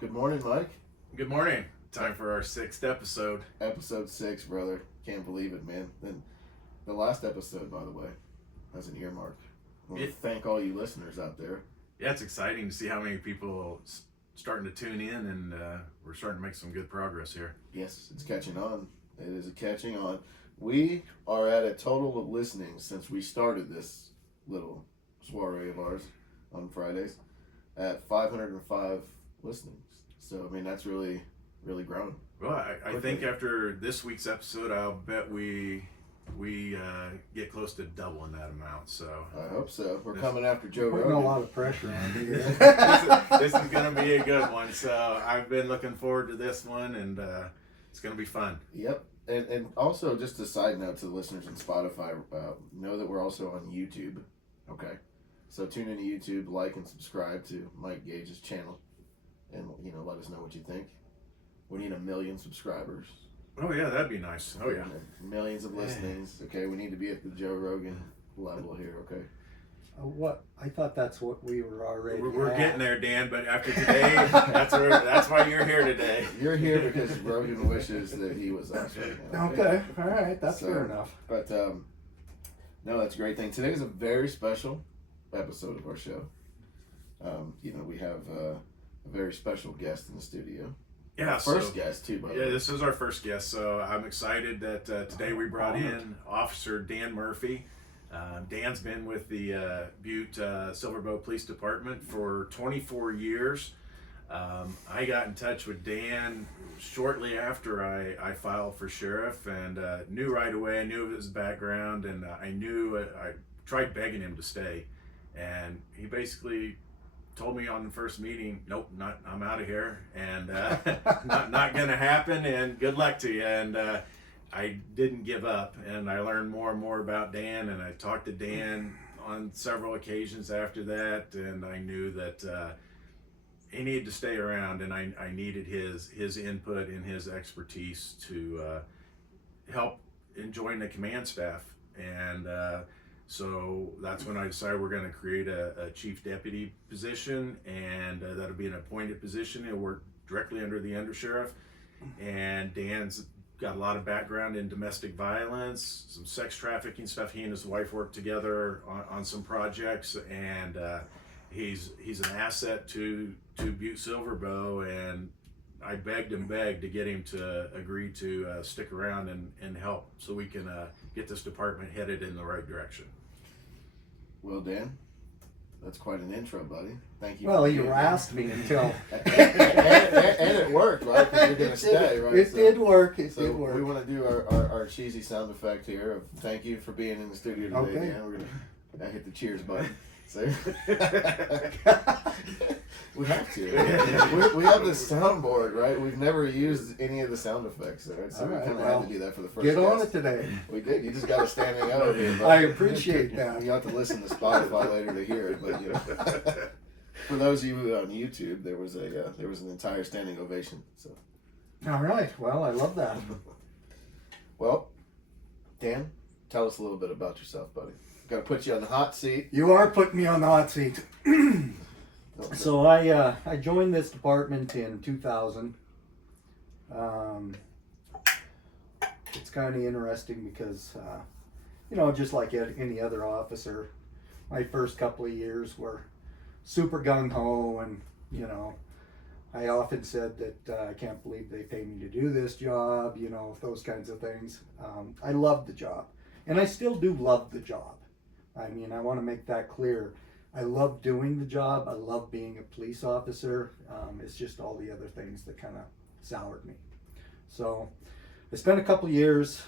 Good morning, Mike. Good morning. Time for our 6th episode. Episode 6, brother. Can't believe it, man. And the last episode, by the way, has an earmark. I want to thank all you listeners out there. Yeah, it's exciting to see how many people starting to tune in, and we're starting to make some good progress here. Yes, it's catching on. It is catching on. We are at a total of listenings since we started this little soiree of ours on Fridays at 505 listenings. So, I mean, that's really, really grown. Well, I think after this week's episode, I'll bet we get close to doubling that amount. So I hope so. We're coming after Joe Putting Rogan. a lot of pressure on you. this is going to be a good one. So I've been looking forward to this one, and it's going to be fun. Yep. And also, just a side note to the listeners on Spotify, know that we're also on YouTube. Okay. So tune into YouTube, like and subscribe to Mike Gage's channel, and let us know what you think. We need 1 million subscribers. Oh yeah, that'd be nice. Oh yeah, millions of listenings. Okay, we need to be at the Joe Rogan level here. Okay. What? I thought that's what we were already. We're getting there, Dan. But after today, that's why you're here today. You're here because Rogan wishes that he was us right now. Okay. All right. That's fair enough. But no, that's a great thing. Today is a very special episode of our show. We have a very special guest in the studio. Yeah, first guest too, by the way. Yeah, this is our first guest, so I'm excited that today we brought in Officer Dan Murphy. Dan's been with the Butte-Silver Bow Police Department for 24 years. I got in touch with Dan shortly after I filed for sheriff, and knew right away. I knew of his background, and I tried begging him to stay, and he basically told me on the first meeting, nope, I'm out of here, and not gonna happen, and good luck to you. And I didn't give up, and I learned more and more about Dan, and I talked to Dan on several occasions after that, and I knew that he needed to stay around, and I needed his input and his expertise to help in joining the command staff. And so that's when I decided we're going to create a chief deputy position, and that'll be an appointed position. It'll work directly under the undersheriff. And Dan's got a lot of background in domestic violence, some sex trafficking stuff. He and his wife work together on some projects, and he's an asset to Butte-Silver Bow, and I begged to get him to agree to stick around and help so we can get this department headed in the right direction. Well, Dan, that's quite an intro, buddy. Thank you. Well, you harassed me until. and it worked, right? Because you're going to stay, right? It did work. It so did work. We want to do our cheesy sound effect here of thank you for being in the studio today, Okay. Dan. We're going to hit the cheers button. See? We have to. We have this soundboard, right? We've never used any of the sound effects there, so we kind of had to do that for the first. Get on guest. it today. We did. You just got a standing ovation. I appreciate that. You have to listen to Spotify later to hear it, but for those of you on YouTube, there was an entire standing ovation. So. All right. Well, I love that. Well, Dan, tell us a little bit about yourself, buddy. Got to put you on the hot seat. You are putting me on the hot seat. So I joined this department in 2000. It's kind of interesting because, just like any other officer, my first couple of years were super gung-ho, and, I often said that I can't believe they pay me to do this job, those kinds of things. I loved the job, and I still do love the job. I mean, I want to make that clear. I love doing the job. I love being a police officer. It's just all the other things that kind of soured me. So I spent a couple of years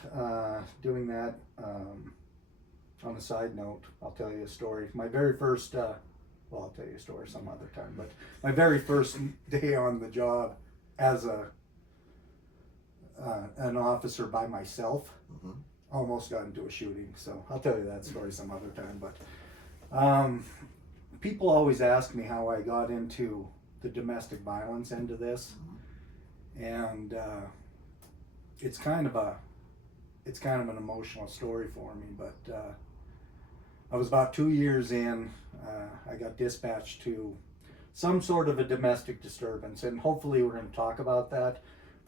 doing that. On a side note, I'll tell you a story. My very first, I'll tell you a story some other time, but my very first day on the job as an officer by myself, almost got into a shooting. So I'll tell you that story some other time. But people always ask me how I got into the domestic violence end of this, and it's kind of an emotional story for me. But I was about 2 years in. I got dispatched to some sort of a domestic disturbance, and hopefully we're going to talk about that,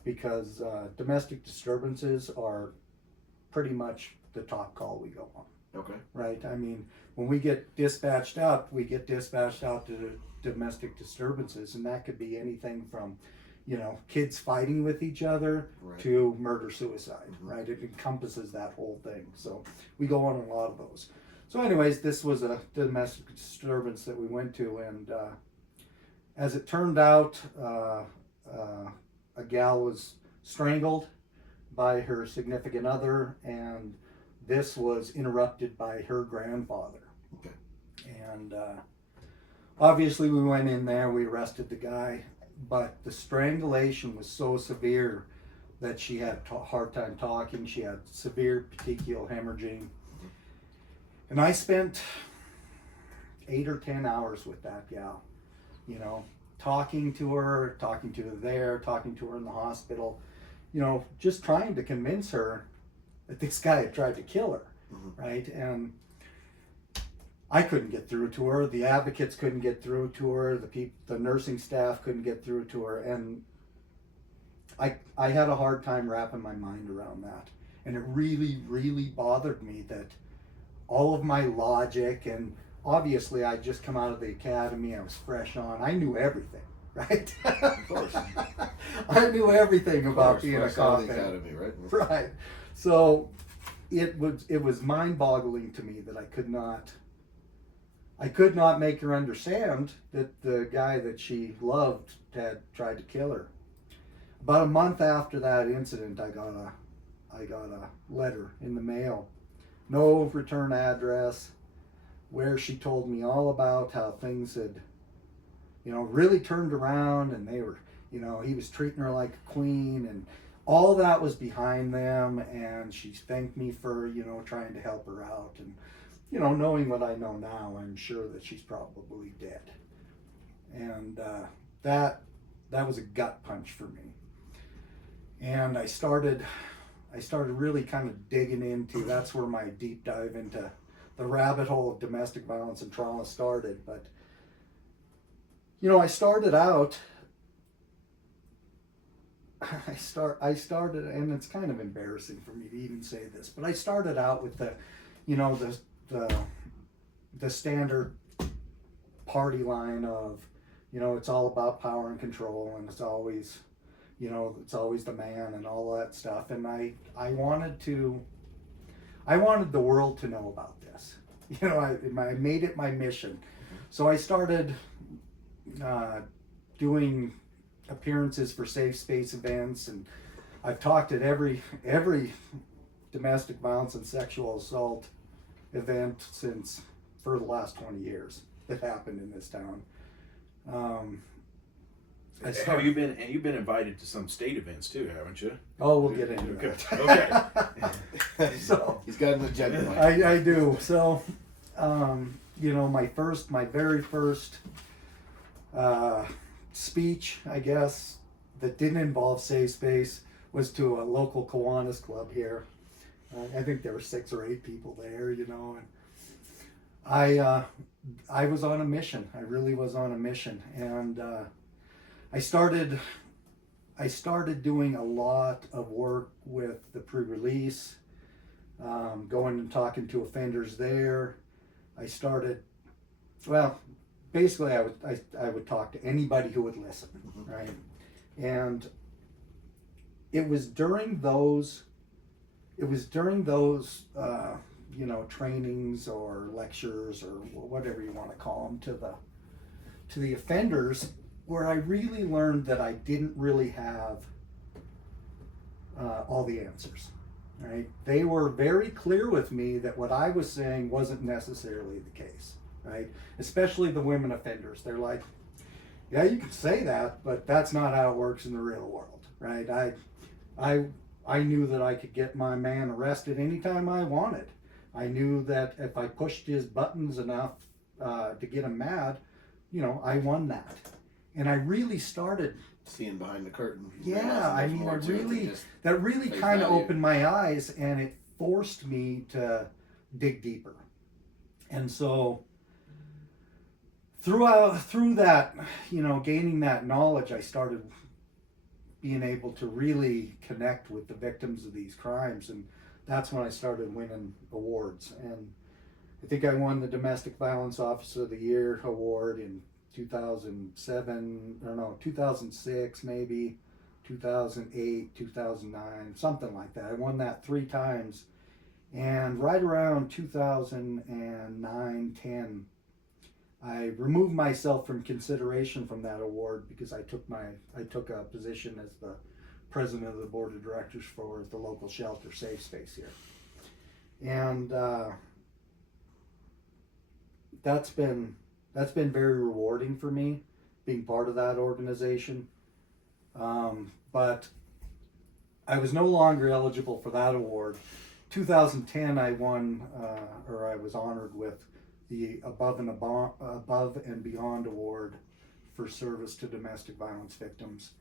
because domestic disturbances are pretty much the top call we go on. Okay. Right? I mean, when we get dispatched out to domestic disturbances, and that could be anything from, kids fighting with each other Right. to murder-suicide, right? It encompasses that whole thing. So we go on a lot of those. So anyways, this was a domestic disturbance that we went to, and as it turned out, a gal was strangled by her significant other, and this was interrupted by her grandfather. Okay. And obviously we went in there, we arrested the guy, but the strangulation was so severe that she had a hard time talking. She had severe petechial hemorrhaging. And I spent 8 or 10 hours with that gal, talking to her there, talking to her in the hospital, just trying to convince her that this guy had tried to kill her, right? And I couldn't get through to her. The advocates couldn't get through to her. The nursing staff couldn't get through to her. And I had a hard time wrapping my mind around that. And it really, really bothered me that all of my logic, and obviously I'd just come out of the academy, I was fresh on, I knew everything, right? Of course. I knew everything about being a fresh out of cop. the academy, right? Right. So it was mind-boggling to me that I could not make her understand that the guy that she loved had tried to kill her. About a month after that incident, I got a letter in the mail, no return address, where she told me all about how things had, really turned around, and they were, he was treating her like a queen, and all that was behind them, and she thanked me for, trying to help her out. And, knowing what I know now, I'm sure that she's probably dead. And that was a gut punch for me. And I started really kind of digging into, that's where my deep dive into the rabbit hole of domestic violence and trauma started. But, I started out, I started, and it's kind of embarrassing for me to even say this, but I started out with the standard party line of, it's all about power and control, and it's always the man and all that stuff. And I wanted the world to know about this. I made it my mission. So I started doing appearances for safe space events, and I've talked at every domestic violence and sexual assault event for the last 20 years that happened in this town. You've been invited to some state events too, haven't you? Oh, we'll get into that. Okay. So he's got an agenda. I do. So, my very first speech, I guess, that didn't involve safe space was to a local Kiwanis club here. I think there were 6 or 8 people there, and I was on a mission. I really was on a mission, and I started doing a lot of work with the pre-release, going and talking to offenders there. Basically I would talk to anybody who would listen, right? And it was during those trainings or lectures or whatever you want to call them to the offenders, where I really learned that I didn't really have all the answers, right? They were very clear with me that what I was saying wasn't necessarily the case, right? Especially the women offenders. They're like, yeah, you can say that, but that's not how it works in the real world, right? I knew that I could get my man arrested anytime I wanted. I knew that if I pushed his buttons enough to get him mad, I won that. And I really started seeing behind the curtain. Yeah, I mean, that really kind of opened my eyes, and it forced me to dig deeper. And so through that, gaining that knowledge, I started being able to really connect with the victims of these crimes, and that's when I started winning awards. And I think I won the Domestic Violence Officer of the Year award in 2007, or no, 2006 maybe, 2008, 2009, something like that. I won that 3 times. And right around 2009, 10, I removed myself from consideration from that award because I took a position as the president of the board of directors for the local shelter Safe Space here. And that's been very rewarding for me, being part of that organization. But I was no longer eligible for that award. 2010, I won, or I was honored with the Above and Beyond Award for service to domestic violence victims.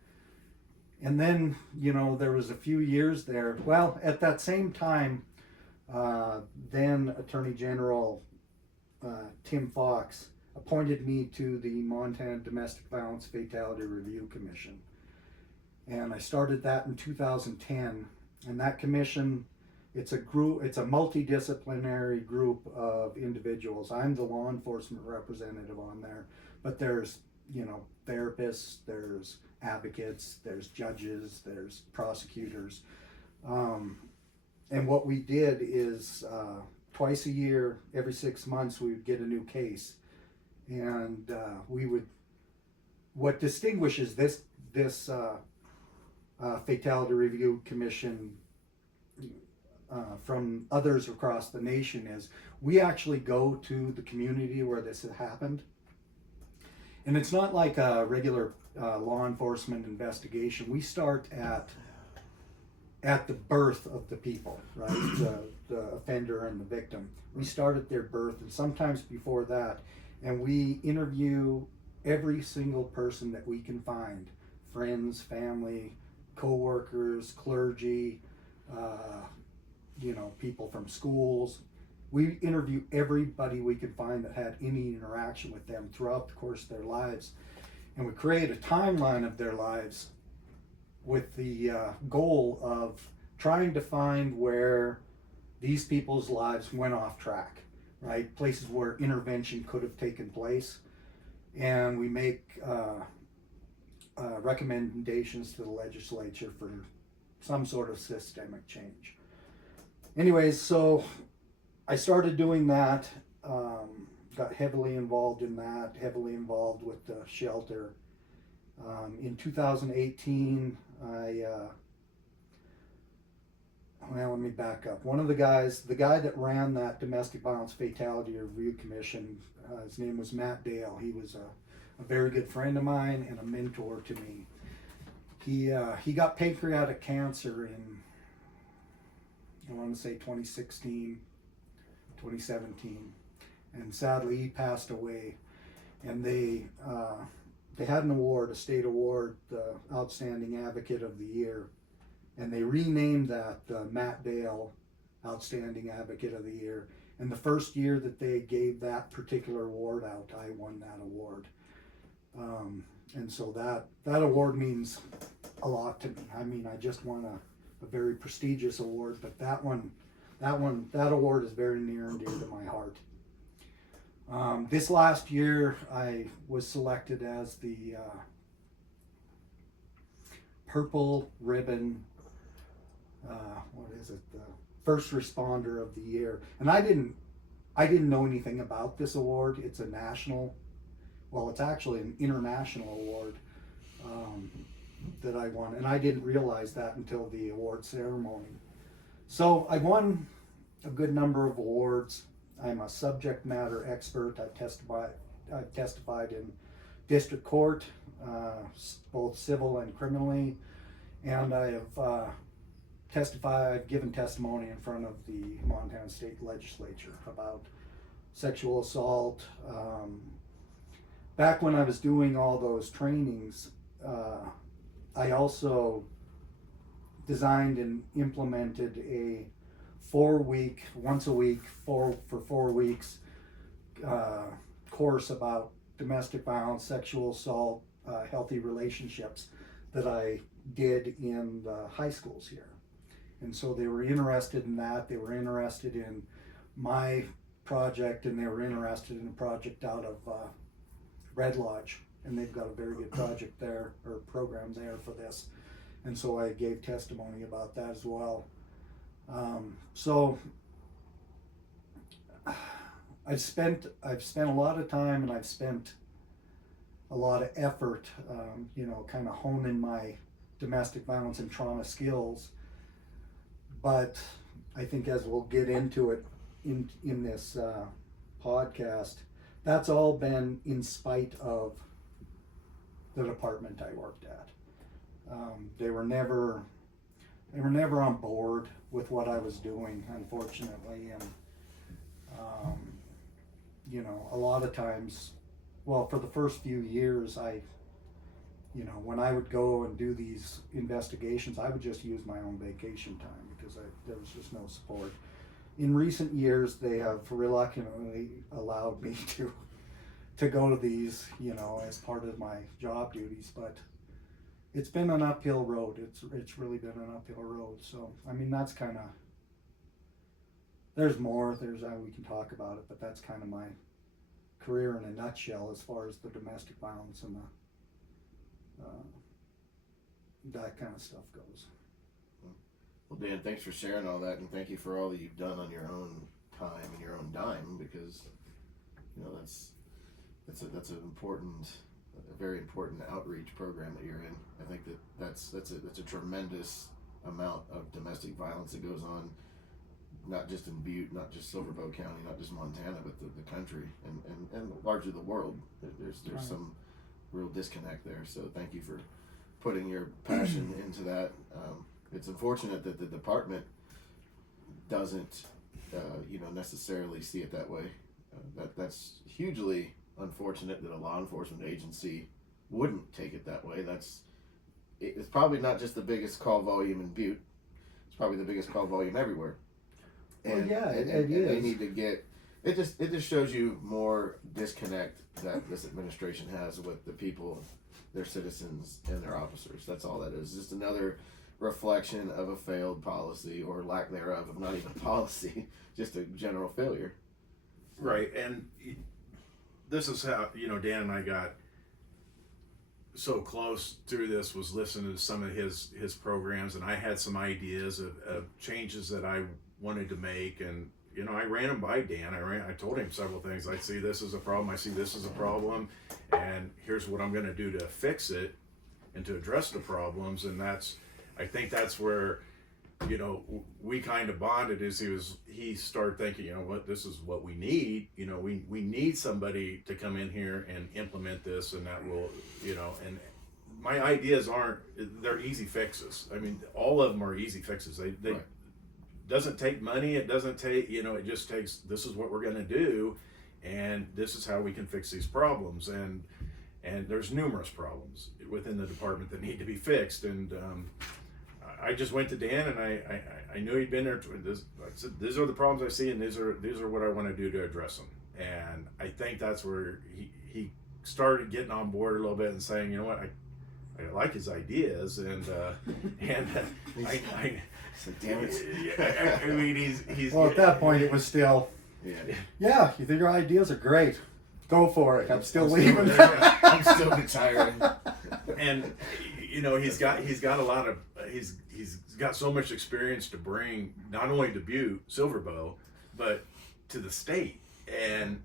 And then, there was a few years there. Well, at that same time, then Attorney General Tim Fox appointed me to the Montana Domestic Violence Fatality Review Commission. And I started that in 2010. And that commission, it's a multidisciplinary group of individuals. I'm the law enforcement representative on there, but there's, therapists, there's advocates, there's judges, there's prosecutors. And what we did is twice a year, every 6 months, we would get a new case. And what distinguishes this Fatality Review Commission from others across the nation is we actually go to the community where this has happened. And it's not like a regular law enforcement investigation. We start at the birth of the people, right? The offender and the victim. We start at their birth, and sometimes before that, and we interview every single person that we can find: friends, family, co-workers, clergy, people from schools. We interview everybody we could find that had any interaction with them throughout the course of their lives. And we create a timeline of their lives with the goal of trying to find where these people's lives went off track, right? Places where intervention could have taken place. And we make recommendations to the legislature for some sort of systemic change. Anyways, so I started doing that, got heavily involved in that, heavily involved with the shelter. In 2018, let me back up. One of the guy that ran that Domestic Violence Fatality Review Commission, his name was Matt Dale. He was a very good friend of mine and a mentor to me. He got pancreatic cancer in, I want to say 2016, 2017, and sadly he passed away. And they had an award, a state award, the Outstanding Advocate of the Year, and they renamed that the Matt Dale Outstanding Advocate of the Year. And the first year that they gave that particular award out, I won that award. And so that award means a lot to me. I mean, I just won a very prestigious award, but that award is very near and dear to my heart. This last year, I was selected as the Purple Ribbon, the First Responder of the Year. And I didn't know anything about this award. It's a national, it's actually an international award that I won, and I didn't realize that until the award ceremony. So I won a good number of awards. I'm a subject matter expert. I've testified in district court, both civil and criminally, and I have I've given testimony in front of the Montana State Legislature about sexual assault. Back when I was doing all those trainings, I also designed and implemented a 4-week, once a week, for 4 weeks, course about domestic violence, sexual assault, healthy relationships that I did in the high schools here. And so they were interested in that. They were interested in my project, and they were interested in a project out of Red Lodge. And they've got a very good project there, or program there for this. And so I gave testimony about that as well. So I've spent a lot of time, and I've spent a lot of effort, kind of honing my domestic violence and trauma skills. But I think, as we'll get into it in this podcast, that's all been in spite of the department I worked at. They were never on board with what I was doing, unfortunately, and a lot of times, well, for the first few years, when I would go and do these investigations, I would just use my own vacation time because there was just no support. In recent years, they have reluctantly allowed me to go to these, as part of my job duties, but it's been an uphill road. It's really been an uphill road. So, I mean, that's kind of, there's more, we can talk about it, but that's kind of my career in a nutshell as far as the domestic violence and that kind of stuff goes. Well, Dan, thanks for sharing all that, and thank you for all that you've done on your own time and your own dime, because that's an important, a very important outreach program that you're in. I think that's a tremendous amount of domestic violence that goes on, not just in Butte, not just Silver Bow County, not just Montana, but the country and largely the world. There's right. Some real disconnect there. So thank you for putting your passion into that. It's unfortunate that the department doesn't, necessarily see it that way. That's hugely unfortunate that a law enforcement agency wouldn't take it that way. It's probably not just the biggest call volume in Butte. It's probably the biggest call volume everywhere. And, well, yeah, it and is. They need to get it. Just shows you more disconnect that this administration has with the people, their citizens, and their officers. That's all that is. Just another reflection of a failed policy, or lack thereof, of not even policy, just a general failure. Right, and this is how Dan and I got so close through this, was listening to some of his programs, and I had some ideas of changes that I wanted to make, and I ran them by Dan. I told him several things. I see this as a problem, I see this as a problem, and here's what I'm going to do to fix it and to address the problems. And I think that's where we kind of bonded. Is he started thinking, this is what we need. We need somebody to come in here and implement this, and that will, and my ideas they're easy fixes. I mean, all of them are easy fixes. They right. Doesn't take money. It doesn't take, it just takes, this is what we're going to do, and this is how we can fix these problems. And there's numerous problems within the department that need to be fixed. And I just went to Dan, and I knew he'd been there. I said, these are the problems I see, and these are what I want to do to address them. And I think that's where he started getting on board a little bit and saying, I like his ideas, and I so damn it. I mean, he's well, at that point it was still, yeah, you think your ideas are great, go for it. I'm still leaving. I'm still retiring. And he's got a lot of he's got so much experience to bring, not only to Butte-Silver Bow, but to the state, and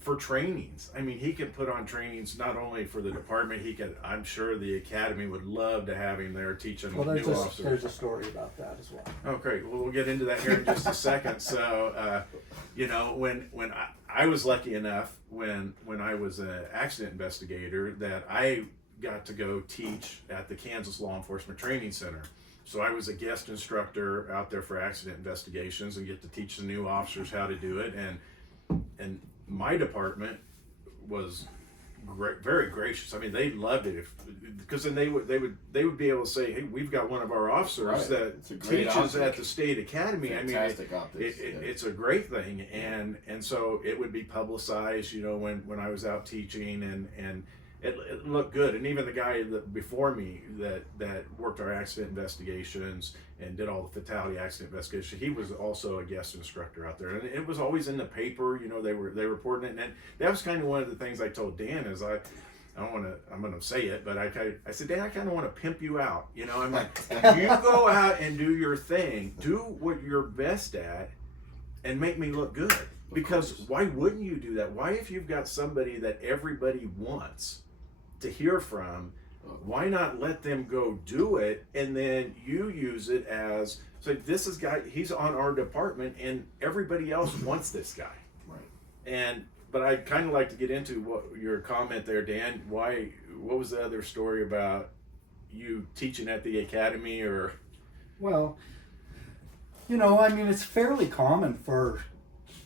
for trainings. I mean, he can put on trainings not only for the department. I'm sure the academy would love to have him there teaching new officers. There's a story about that as well. Oh, great. Well, we'll get into that here in just a second. So, when I was lucky enough, when I was an accident investigator, that I got to go teach at the Kansas Law Enforcement Training Center. So I was a guest instructor out there for accident investigations, and get to teach the new officers how to do it. And my department was great, very gracious. I mean, they loved it because then they would be able to say, "Hey, we've got one of our officers Right. that It's a great teaches optic. at the state academy." Fantastic I mean, optics. Yeah. it's a great thing, and so it would be publicized. You know, when I was out teaching, and it looked good. And even the guy that before me that worked our accident investigations and did all the fatality accident investigation, he was also a guest instructor out there, and it was always in the paper. You know, they reporting it, and that was kind of one of the things I told Dan is I'm going to say it, but I said, Dan, I kind of want to pimp you out. You know, I'm like, you go out and do your thing, do what you're best at, and make me look good. Because why wouldn't you do that? Why, if you've got somebody that everybody wants to hear from, why not let them go do it, and then you use it as, so this is guy, he's on our department, and everybody else wants this guy. Right. But I'd kind of like to get into what your comment there, Dan. What was the other story about you teaching at the academy, or? Well, you know, I mean, it's fairly common for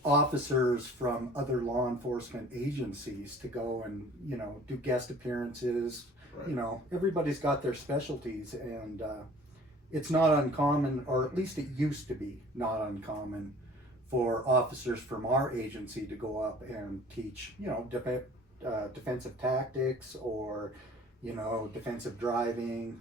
officers from other law enforcement agencies to go and, you know, do guest appearances. Right. You know, everybody's got their specialties, and it's not uncommon, or at least it used to be not uncommon, for officers from our agency to go up and teach, you know, defensive tactics, or, you know, defensive driving,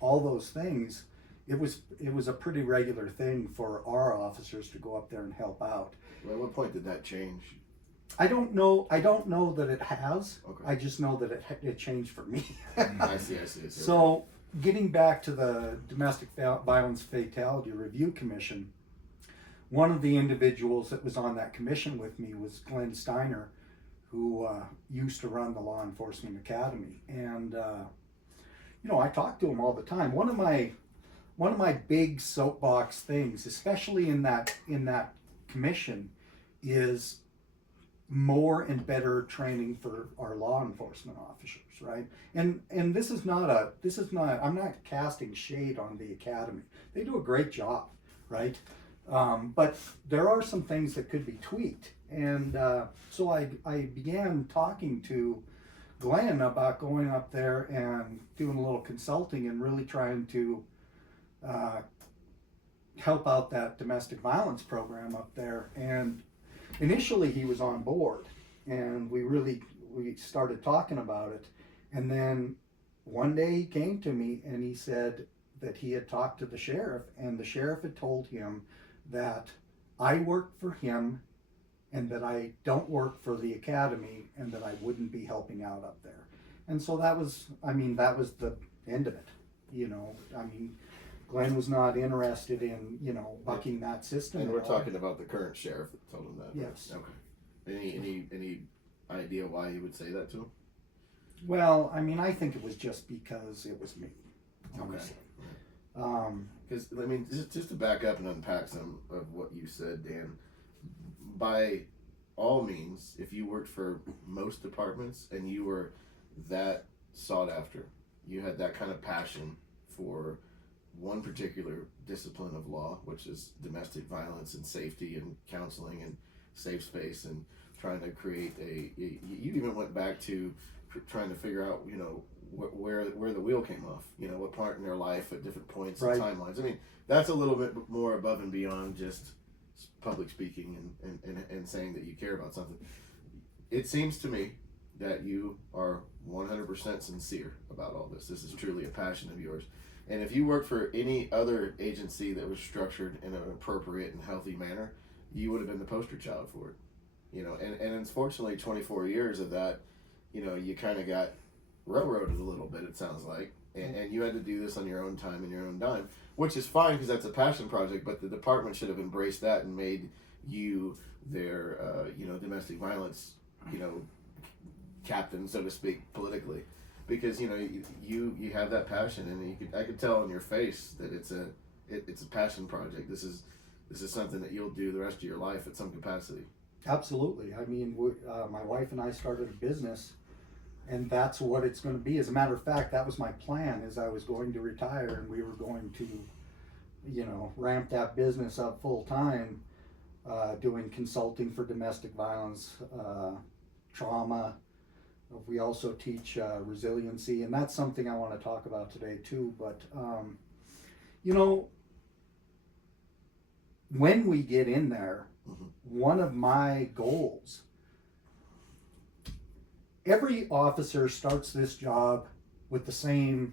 all those things. It was a pretty regular thing for our officers to go up there and help out. Well, at what point did that change? I don't know that it has. Okay. I just know that it changed for me. I see. So, getting back to the Domestic Violence Fatality Review Commission, one of the individuals that was on that commission with me was Glenn Steiner, who used to run the Law Enforcement Academy. And, you know, I talk to him all the time. One of my big soapbox things, especially in that commission, is more and better training for our law enforcement officers, right? And this is not I'm not casting shade on the academy. They do a great job, right? But there are some things that could be tweaked. And so I began talking to Glenn about going up there and doing a little consulting and really trying to help out that domestic violence program up there. And initially he was on board, and we started talking about it. And then one day he came to me and he said that he had talked to the sheriff, and the sheriff had told him that I worked for him and that I don't work for the academy, and that I wouldn't be helping out up there. And so that was the end of it. You know, I mean, Glenn was not interested in, you know, bucking that system. And we're talking about the current sheriff that told him that. Yes. Okay. Any idea why he would say that to him? Well, I mean, I think it was just because it was me. Okay. Because I mean, just to back up and unpack some of what you said, Dan, by all means, if you worked for most departments and you were that sought after, you had that kind of passion for one particular discipline of law, which is domestic violence and safety and counseling and safe space, and trying to create you even went back to trying to figure out, you know, where the wheel came off, you know, what part in their life at different points and timelines. I mean, that's a little bit more above and beyond just public speaking and saying that you care about something. It seems to me that you are 100% sincere about all this. This is truly a passion of yours. And if you worked for any other agency that was structured in an appropriate and healthy manner, you would have been the poster child for it. You know, and unfortunately 24 years of that, you know, you kind of got railroaded a little bit, it sounds like. And you had to do this on your own time and your own dime, which is fine because that's a passion project, but the department should have embraced that and made you their, you know, domestic violence, you know, captain, so to speak, politically. Because, you know, you have that passion, and I could tell in your face that it's a passion project. This is something that you'll do the rest of your life at some capacity. Absolutely. I mean, my wife and I started a business, and that's what it's going to be. As a matter of fact, that was my plan, is I was going to retire, and we were going to, you know, ramp that business up full time, doing consulting for domestic violence, trauma, We also teach resiliency, and that's something I want to talk about today too. But you know, when we get in there, one of my goals, every officer starts this job with the same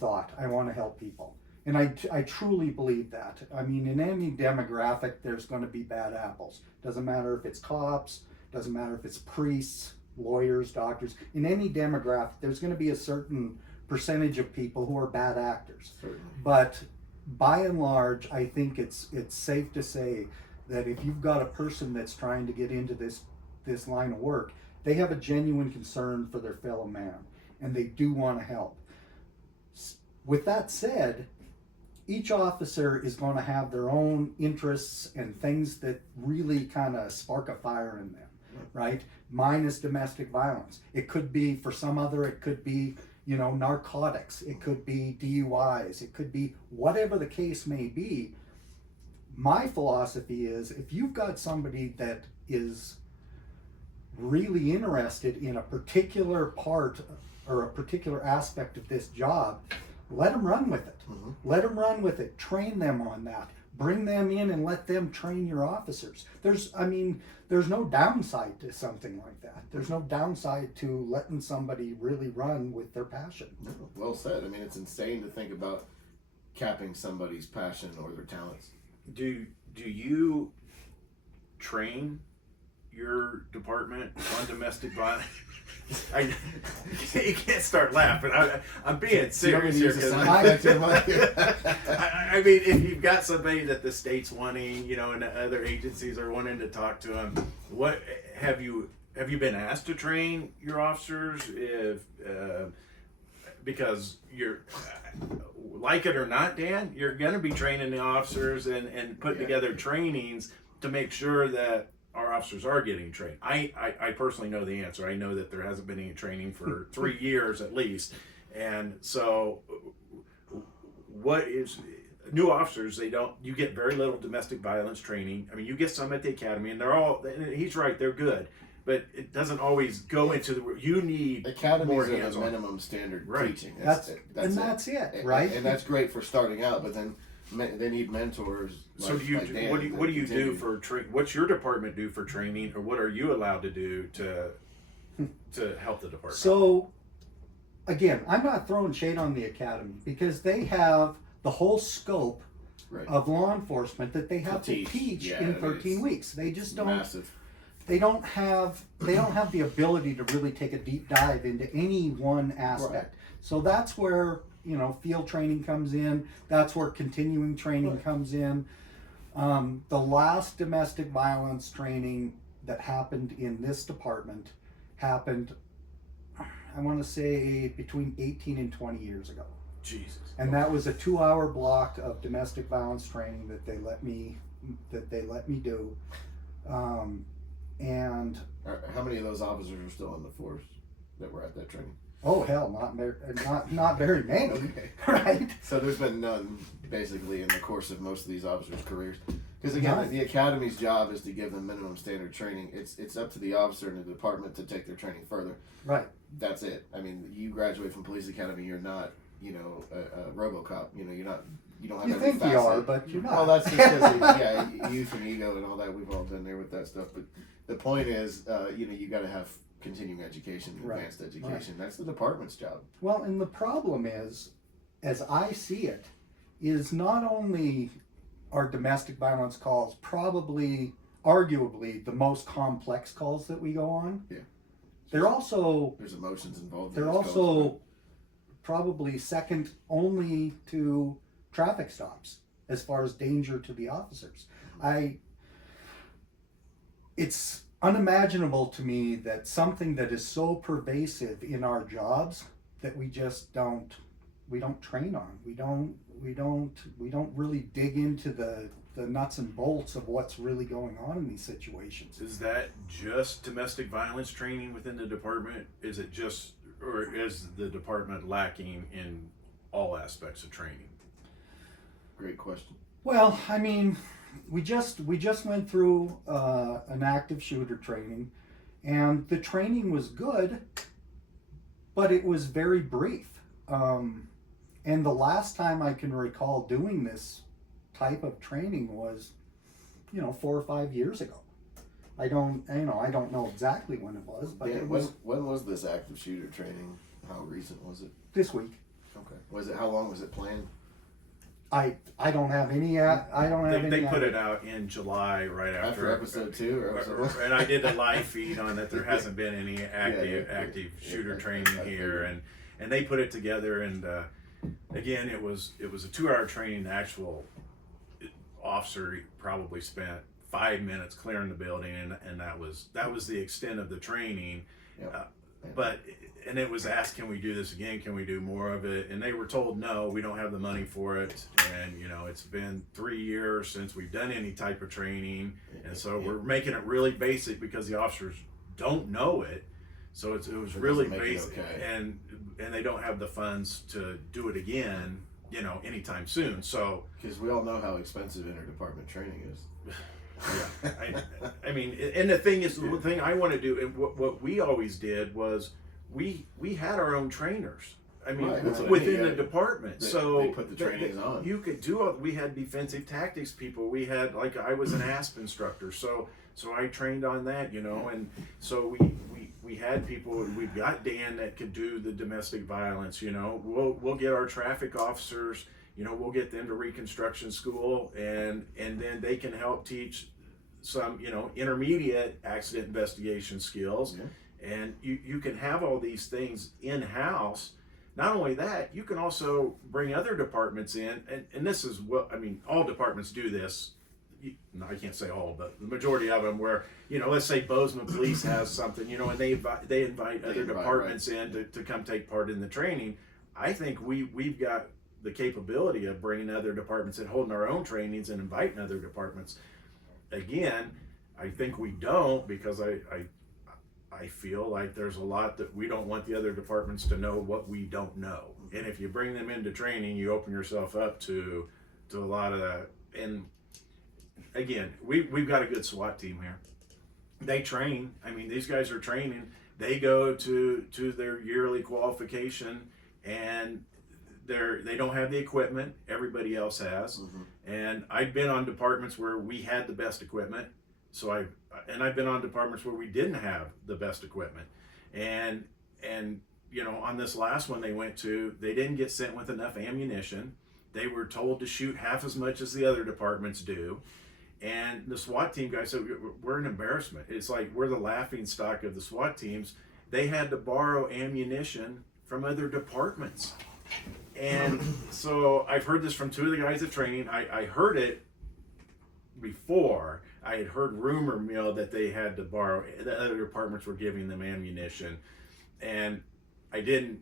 thought: I want to help people. And I truly believe that. I mean, in any demographic, there's going to be bad apples. Doesn't matter if it's cops, doesn't matter if it's priests, lawyers, doctors. In any demographic, there's going to be a certain percentage of people who are bad actors. Certainly. But by and large, I think it's safe to say that if you've got a person that's trying to get into this line of work, they have a genuine concern for their fellow man, and they do want to help. With that said, each officer is going to have their own interests and things that really kind of spark a fire in them, right? Mine is domestic violence. It could be, for some other, it could be, you know, narcotics. It could be DUIs. It could be whatever the case may be. My philosophy is, if you've got somebody that is really interested in a particular part or a particular aspect of this job, let them run with it. Let them run with it. Train them on that. Bring them in and let them train your officers. There's no downside to something like that. There's no downside to letting somebody really run with their passion. No, well said. I mean, it's insane to think about capping somebody's passion or their talents. Do you train your department on domestic violence? You can't start laughing. I'm being serious here. I mean, if you've got somebody that the state's wanting, you know, and the other agencies are wanting to talk to them, what have you been asked to train your officers? If because you're like it or not, Dan, you're going to be training the officers and putting together trainings to make sure that our officers are getting trained. I personally know the answer. I know that there hasn't been any training for 3 years at least. And so what is new officers, you get very little domestic violence training. I mean, you get some at the academy, and he's right, they're good, but it doesn't always go into you need academies more are the hands-on. minimum standard Right. teaching. That's it, right? And that's great for starting out, but then they need mentors. So what do you do for what's your department do for training, or what are you allowed to do to help the department? So again, I'm not throwing shade on the academy, because they have the whole scope of law enforcement that they have to teach in 13 weeks. They just don't. Massive. They don't have the ability to really take a deep dive into any one aspect. Right. So that's where, you know, field training comes in. That's where continuing training comes in. The last domestic violence training that happened in this department happened, I want to say, between 18 and 20 years ago. Jesus. And that was a 2-hour block of domestic violence training that they let me do. And how many of those officers are still on the force that were at that training? oh hell, not very many, Okay. right? So there's been none basically in the course of most of these officers' careers. Because again, the academy's job is to give them minimum standard training. It's up to the officer and the department to take their training further. Right. That's it. I mean, you graduate from police academy, you're not, you know, a RoboCop. You know, you're not. You don't have. You every think you facet. are, but you're not. Well, that's just because youth and ego and all that. We've all been there with that stuff. But the point is, you know, you got to have continuing education, advanced education. Right. That's the department's job. Well, and the problem is, as I see it, is not only are domestic violence calls probably, arguably, the most complex calls that we go on. Yeah. They're also. There's emotions involved. They're in these also calls, probably second only to traffic stops as far as danger to the officers. It's unimaginable to me that something that is so pervasive in our jobs that we don't train on. We don't really dig into the nuts and bolts of what's really going on in these situations. Is that just domestic violence training within the department? Is it just, or is the department lacking in all aspects of training? Great question. Well, I mean, we just went through an active shooter training, And the training was good, but it was very brief. And the last time I can recall doing this type of training was, 4 or 5 years ago. I don't know exactly when it was, but it was when was this active shooter training? How recent was it? this week. Okay. How long was it planned? I don't have any. I don't have any. They put it out in July, right after episode 2, or episode 1? and I did a live feed on that. There hasn't been any active shooter training here, and they put it together. And again, it was a 2-hour training. The actual officer probably spent 5 minutes clearing the building, and that was the extent of the training. But it was asked, can we do this again? Can we do more of it? And they were told, no, we don't have the money for it. And it's been 3 years since we've done any type of training, and so we're making it really basic because the officers don't know it. So it was really basic, and they don't have the funds to do it again, anytime soon. So because we all know how expensive interdepartment training is. Yeah, I mean, and the thing is, the thing I want to do, and what we always did was we had our own trainers. I mean, within the department, they put the trainings on. You could do it. We had defensive tactics people. We had I was an ASP instructor, so I trained on that, and so we had people. We've got Dan that could do the domestic violence. We'll get our traffic officers. We'll get them to reconstruction school, and then they can help teach some, intermediate accident investigation skills. And you can have all these things in-house. Not only that, you can also bring other departments in, and this is all departments do this. I can't say all, but the majority of them where, let's say Bozeman Police has something, and they invite other departments in to come take part in the training. I think we've got the capability of bringing other departments and holding our own trainings and inviting other departments. Again, I think we don't, because I feel like there's a lot that we don't want the other departments to know what we don't know. And if you bring them into training, you open yourself up to a lot of, and again, we've got a good SWAT team here. They train. I mean, these guys are training. They go to their yearly qualification, and they don't have the equipment everybody else has. And I've been on departments where we had the best equipment, I've been on departments where we didn't have the best equipment, and on this last one they went to, they didn't get sent with enough ammunition. They were told to shoot half as much as the other departments do, and the SWAT team guys said, we're an embarrassment. It's like we're the laughing stock of the SWAT teams. They had to borrow ammunition from other departments. And so I've heard this from 2 of the guys at training. I heard it before. I had heard rumor mill that they had to borrow, the other departments were giving them ammunition, and I didn't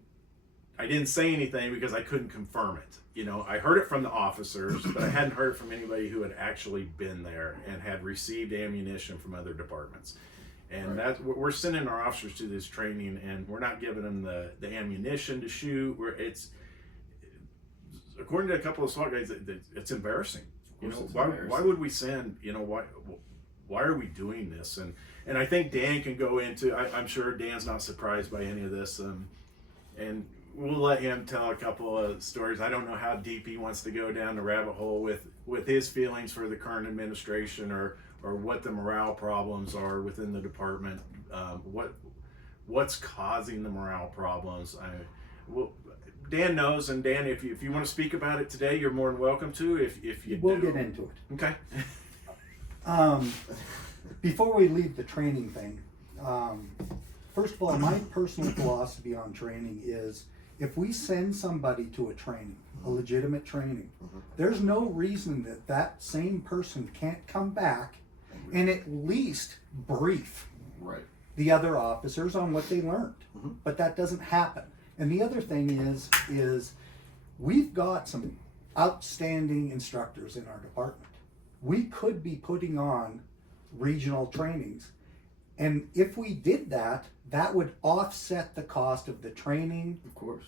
say anything because I couldn't confirm it. I heard it from the officers, but I hadn't heard it from anybody who had actually been there and had received ammunition from other departments. And we're sending our officers to this training, and we're not giving them the ammunition to shoot. According to a couple of SWAT guys, it's embarrassing. Why would we send? Why are we doing this? And I think Dan can go into. I'm sure Dan's not surprised by any of this, and we'll let him tell a couple of stories. I don't know how deep he wants to go down the rabbit hole with his feelings for the current administration, or what the morale problems are within the department. What's causing the morale problems? Dan knows, and Dan, if you want to speak about it today, you're more than welcome to. If you we'll get into it. Okay. Before we leave the training thing, first of all, my personal philosophy on training is, if we send somebody to a training, a legitimate training, there's no reason that same person can't come back and at least brief the other officers on what they learned. But that doesn't happen. And the other thing is we've got some outstanding instructors in our department. We could be putting on regional trainings, and if we did that, that would offset the cost of the training, of course,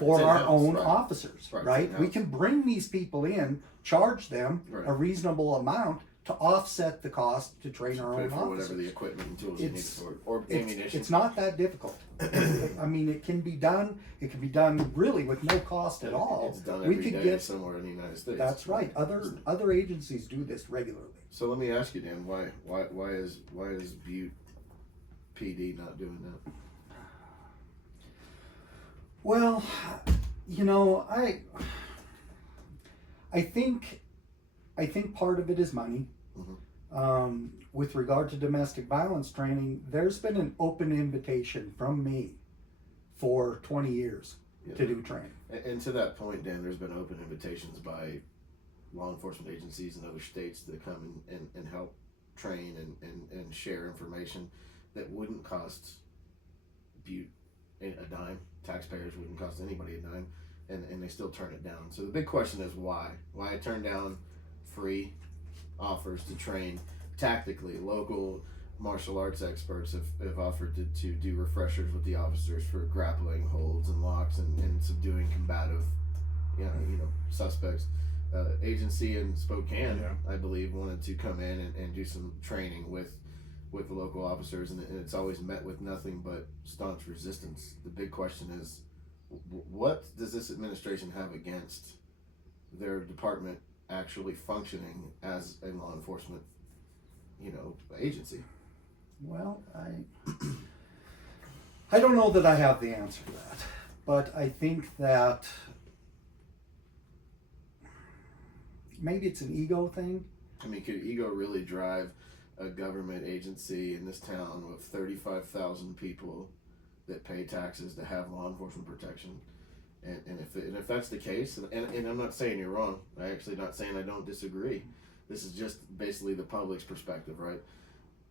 for our own officers, right? We can bring these people in, charge them a reasonable amount to offset the cost to train our Pay own for officers. whatever the equipment and tools you need It's- for it, or ammunition. It's not that difficult. I mean, it can be done. It can be done really with no cost at all. It's done We every could day get. somewhere in the United States. That's right. Other agencies do this regularly. So let me ask you, Dan, why is Butte PD not doing that? Well, you know, I think part of it is money. With regard to domestic violence training, there's been an open invitation from me for 20 years to do training. And to that point, Dan, there's been open invitations by law enforcement agencies in other states that come and help train and share information that wouldn't cost Butte a dime. Taxpayers wouldn't cost anybody a dime, and they still turn it down. So the big question is why? Why turn down free offers to train tactically? Local martial arts experts have offered to do refreshers with the officers for grappling holds and locks and subduing combative suspects. Agency in Spokane, I believe, wanted to come in and do some training with the local officers, and it's always met with nothing but staunch resistance. The big question is, what does this administration have against their department actually functioning as a law enforcement, agency? Well, I don't know that I have the answer to that, but I think that maybe it's an ego thing. I mean, could ego really drive a government agency in this town with 35,000 people that pay taxes to have law enforcement protection? And if that's the case, and I'm not saying you're wrong, I'm actually not saying I don't disagree. This is just basically the public's perspective, right?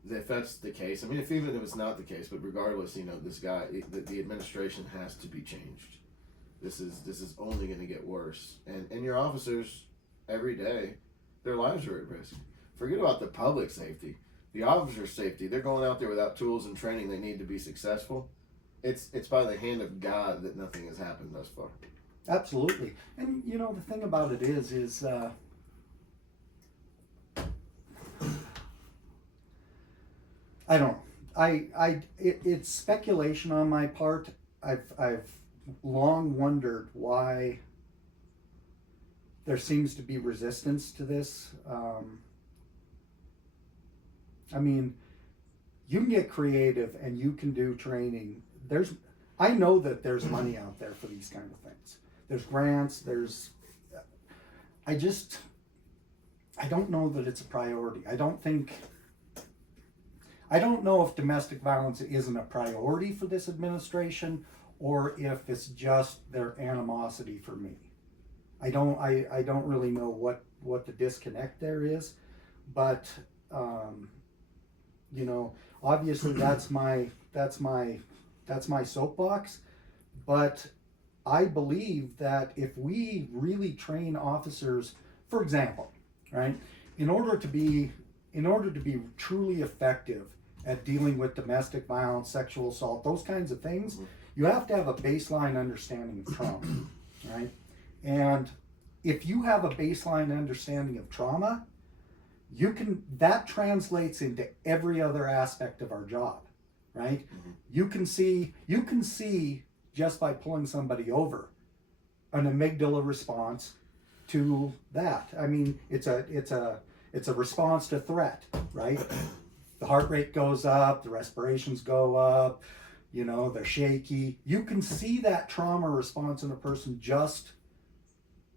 If that's the case, I mean, even if it's not the case, but regardless, this guy, the administration has to be changed. This is only going to get worse, and your officers every day, their lives are at risk. Forget about the public safety, the officer's safety. They're going out there without tools and training they need to be successful. It's by the hand of God that nothing has happened thus far. Absolutely. And the thing about it is I don't know. It's speculation on my part. I've long wondered why there seems to be resistance to this. I mean, you can get creative and you can do training. I know that there's money out there for these kind of things. There's grants, I don't know that it's a priority. I don't know if domestic violence isn't a priority for this administration or if it's just their animosity for me. I don't really know what the disconnect there is, but obviously that's my soapbox. But I believe that if we really train officers, for example, right, in order to be truly effective at dealing with domestic violence, sexual assault, those kinds of things, you have to have a baseline understanding of trauma, right? And if you have a baseline understanding of trauma, that translates into every other aspect of our job, right? You can see just by pulling somebody over an amygdala response to that. I mean, it's a response to threat, right? The heart rate goes up, the respirations go up, they're shaky. You can see that trauma response in a person just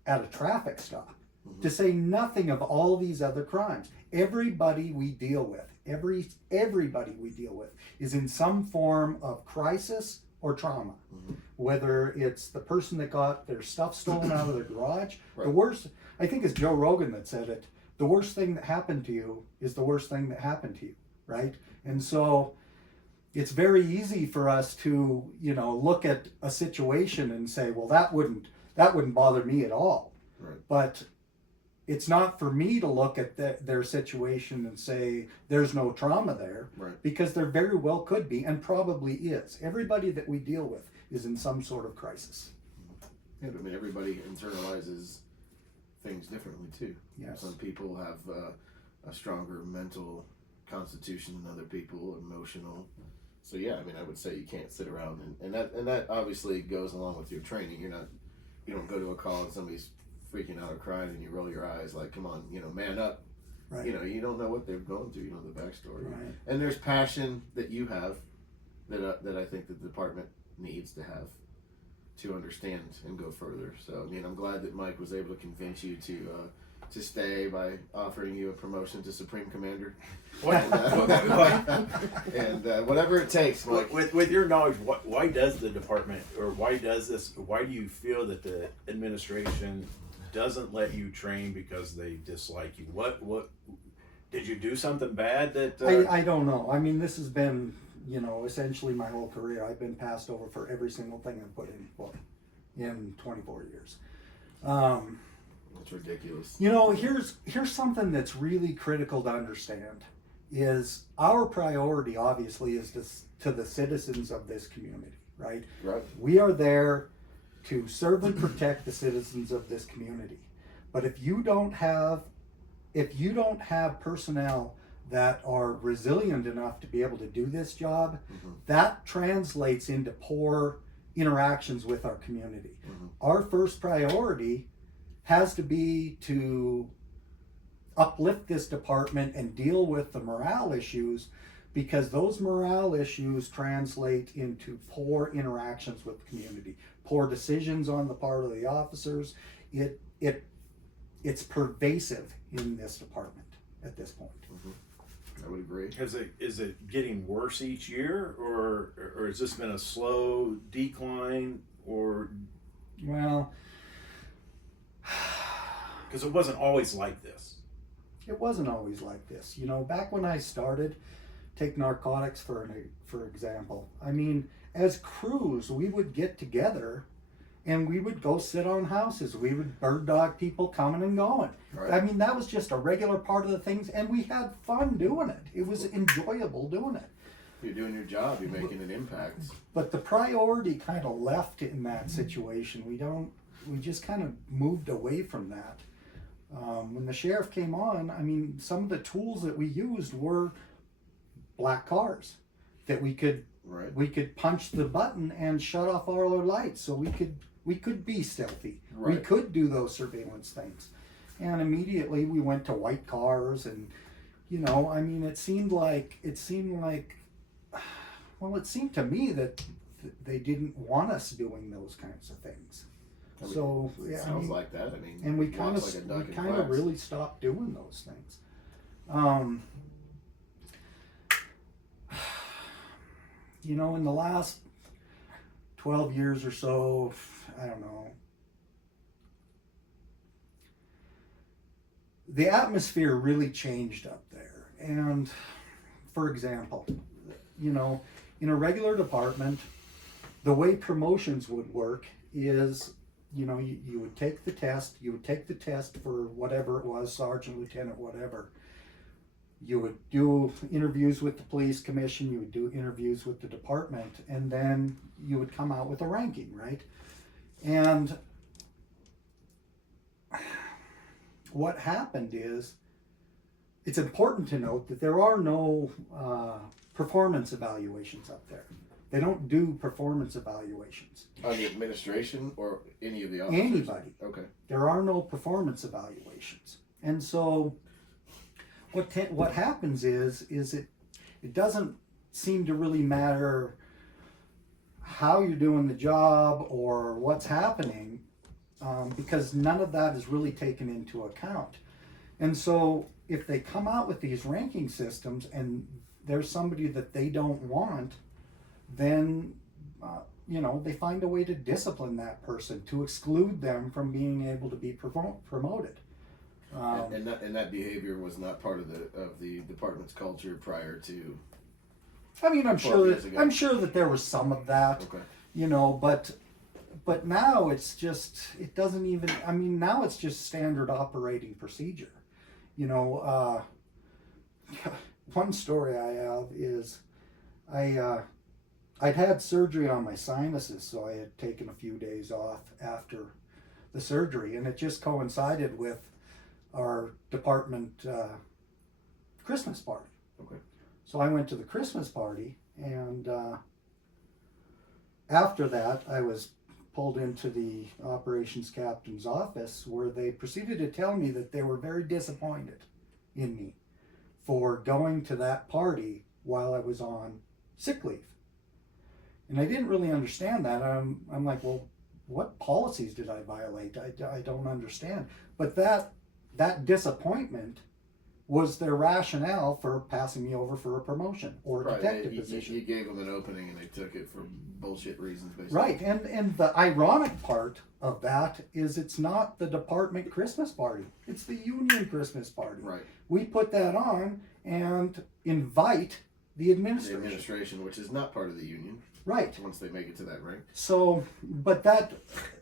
at a traffic stop, to say nothing of all these other crimes. Everybody we deal with is in some form of crisis or trauma. Whether it's the person that got their stuff stolen out of their garage, the worst, I think it's Joe Rogan that said it, the worst thing that happened to you is the worst thing that happened to you, right? And so it's very easy for us to, look at a situation and say, well, that wouldn't bother me at all. Right. But it's not for me to look at their situation and say there's no trauma there, right, because there very well could be and probably is. Everybody that we deal with is in some sort of crisis. Yeah, but I mean, everybody internalizes things differently too. Yes. Some people have a stronger mental constitution than other people, emotional. So yeah, I mean, I would say you can't sit around and that obviously goes along with your training. You don't go to a call and somebody's freaking out or crying and you roll your eyes like, come on, man up. Right. You don't know what they've gone through. You know the backstory. Right. And there's passion that you have that I think that the department needs to have to understand and go further. So I mean, I'm glad that Mike was able to convince you to stay by offering you a promotion to Supreme Commander. And whatever it takes, Mike. With your knowledge, why does the department, or why do you feel that the administration doesn't let you train because they dislike you? What did you do something bad that? I don't know. I mean, this has been, essentially my whole career. I've been passed over for every single thing I've put in for in 24 years. It's ridiculous. Here's something that's really critical to understand is our priority obviously is to the citizens of this community, right? Right. We are there to serve and protect the citizens of this community. But if you don't have personnel that are resilient enough to be able to do this job, that translates into poor interactions with our community. Our first priority has to be to uplift this department and deal with the morale issues, because those morale issues translate into poor interactions with the community, poor decisions on the part of the officers. It's pervasive in this department at this point. I would agree. Is it getting worse each year, or has this been a slow decline, or? Well, because it wasn't always like this. It wasn't always like this. Back when I started, take narcotics for example. I mean, as crews, we would get together and we would go sit on houses. We would bird dog people coming and going. Right. I mean, that was just a regular part of the things, and we had fun doing it. It was enjoyable doing it. You're doing your job. You're making an impact. But the priority kind of left in that situation. We just kind of moved away from that. When the sheriff came on, I mean, some of the tools that we used were black cars that we could punch the button and shut off all our lights, so we could be stealthy. Right. We could do those surveillance things, and immediately we went to white cars, and I mean, it seemed to me that they didn't want us doing those kinds of things. So yeah, sounds like that. I mean, and we kind of really stopped doing those things. In the last 12 years or so, I don't know, the atmosphere really changed up there. And for example, in a regular department, the way promotions would work is, you would take the test for whatever it was, sergeant, lieutenant, whatever. You would do interviews with the police commission, you would do interviews with the department, and then you would come out with a ranking, right? And what happened is, it's important to note that there are no performance evaluations up there. They don't do performance evaluations. On the administration or any of the officers? Anybody. Okay. There are no performance evaluations. And so what happens is it doesn't seem to really matter how you're doing the job or what's happening, because none of that is really taken into account. And so if they come out with these ranking systems and there's somebody that they don't want, then they find a way to discipline that person, to exclude them from being able to be promoted. And that behavior was not part of the department's culture prior to. I mean, I'm sure that there was some of that. Okay. But now it's just, it doesn't even. I mean, now it's just standard operating procedure. One story I have is, I'd had surgery on my sinuses, so I had taken a few days off after the surgery, and it just coincided with our department Christmas party. Okay. So I went to the Christmas party, and after that, I was pulled into the operations captain's office, where they proceeded to tell me that they were very disappointed in me for going to that party while I was on sick leave. And I didn't really understand that. I'm like, well, what policies did I violate? I don't understand. But that disappointment was their rationale for passing me over for a promotion or a detective position. You gave them an opening and they took it for bullshit reasons, basically. Right, and the ironic part of that is it's not the department Christmas party. It's the union Christmas party. Right. We put that on and invite the administration. The administration, which is not part of the union. Right. Once they make it to that rank. So, but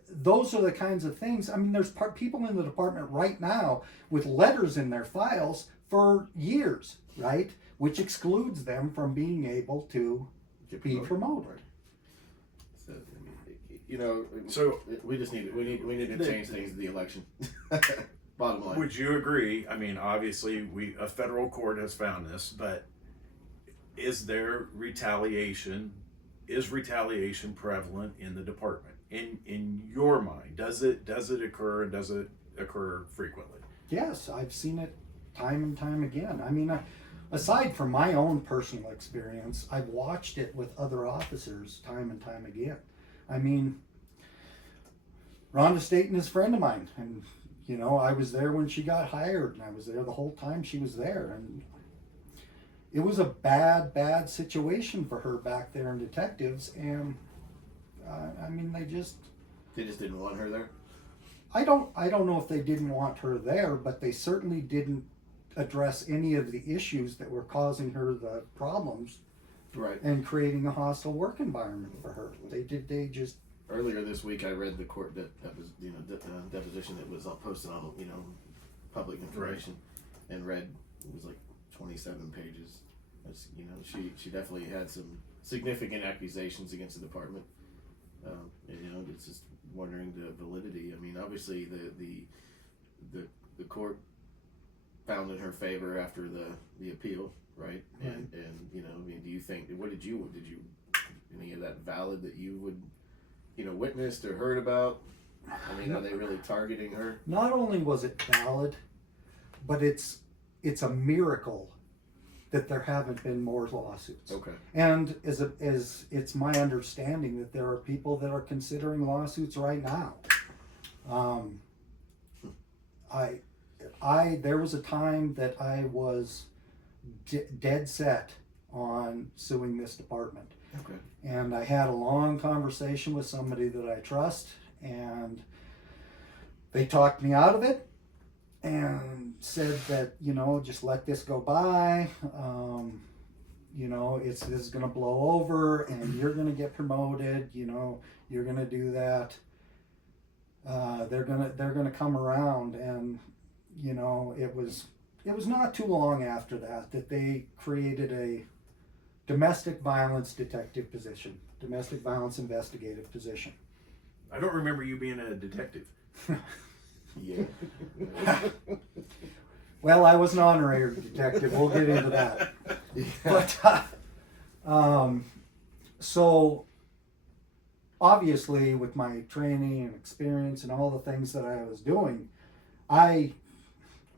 those are the kinds of things. I mean, there's people in the department right now with letters in their files for years, right? Which excludes them from being able to be promoted. Right. So, you know, so we just need to change things in the election. Bottom line. Would you agree? I mean, obviously, a federal court has found this, but is there retaliation? Is retaliation prevalent in the department? In your mind, does it occur, and does it occur frequently? Yes, I've seen it time and time again. I mean, aside from my own personal experience, I've watched it with other officers time and time again. I mean, Rhonda Staten is a friend of mine, and you know, I was there when she got hired, and I was there the whole time she was there, and it was a bad situation for her back there in detectives, and I mean, they just didn't want her there. I don't know if they didn't want her there, but they certainly didn't address any of the issues that were causing her the problems, right, and creating a hostile work environment for her. They just. Earlier this week, I read the court that was deposition that was posted on public information, right, and read it was like 27 pages. As, you know, she definitely had some significant accusations against the department. And, you know, it's just wondering the validity. I mean, obviously the court found in her favor after the appeal, right? And you know, I mean, do you think did you any of that valid that you would, you know, witnessed or heard about? I mean, are they really targeting her? Not only was it valid, but it's a miracle that there haven't been more lawsuits. Okay. And as it's my understanding that there are people that are considering lawsuits right now. There was a time that I was dead set on suing this department. Okay. And I had a long conversation with somebody that I trust, and they talked me out of it and said that, you know, just let this go by. You know, this is going to blow over, and you're going to get promoted. You know, you're going to do that. They're gonna come around, and you know, it was not too long after that they created a domestic violence detective position, domestic violence investigative position. I don't remember you being a detective. Yeah. Well, I was an honorary detective. We'll get into that. Yeah. But so obviously, with my training and experience and all the things that I was doing, I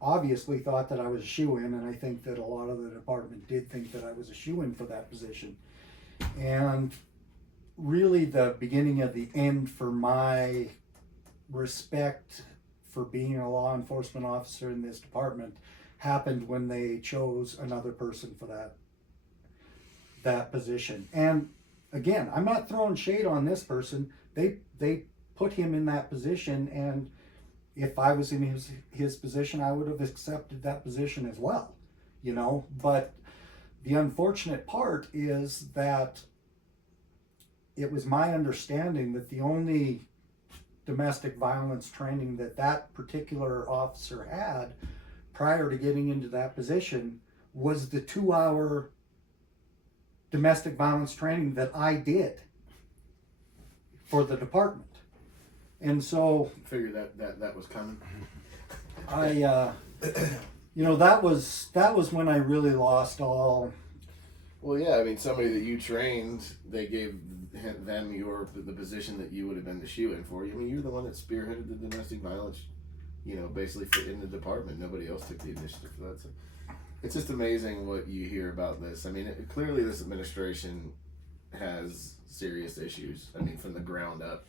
obviously thought that I was a shoo-in, and I think that a lot of the department did think that I was a shoo-in for that position. And really, the beginning of the end for my respect for being a law enforcement officer in this department happened when they chose another person for that position. And again, I'm not throwing shade on this person. They put him in that position, and if I was in his position, I would have accepted that position as well, you know. But the unfortunate part is that it was my understanding that the only domestic violence training that particular officer had prior to getting into that position was the 2-hour domestic violence training that I did for the department. And so Figured that was coming. that was when I really lost all. Well, yeah, I mean, somebody that you trained, they gave them the position that you would have been the shoe in for. I mean, you're the one that spearheaded the domestic violence, basically in the department. Nobody else took the initiative for that. So it's just amazing what you hear about this. I mean, clearly this administration has serious issues. I mean, from the ground up.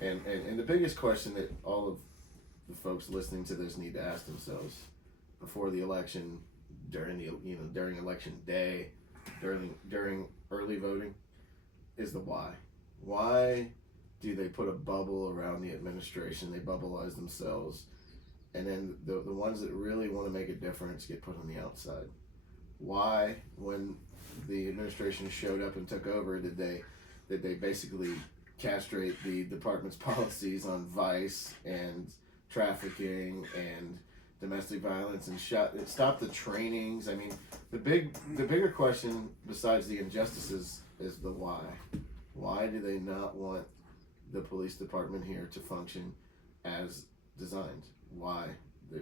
And the biggest question that all of the folks listening to this need to ask themselves before the election, during election day, during early voting, is the why. Why do they put a bubble around the administration? They bubbleize themselves, and then the ones that really want to make a difference get put on the outside. Why, when the administration showed up and took over, did they basically castrate the department's policies on vice and trafficking and domestic violence and stop the trainings? I mean, the bigger question besides the injustices is the why. Why do they not want the police department here to function as designed? Why?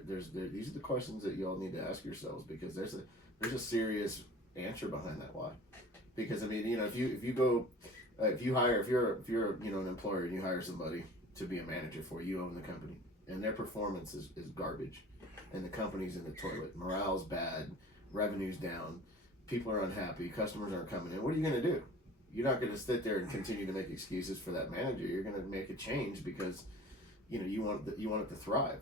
These are the questions that you all need to ask yourselves, because there's a serious answer behind that why. Because I mean, if you're an employer and you hire somebody to be a manager for you, own the company, and their performance is garbage, and the company's in the toilet, morale's bad, revenue's down, people are unhappy, customers aren't coming in, what are you going to do? You're not going to sit there and continue to make excuses for that manager. You're going to make a change because you want it to thrive.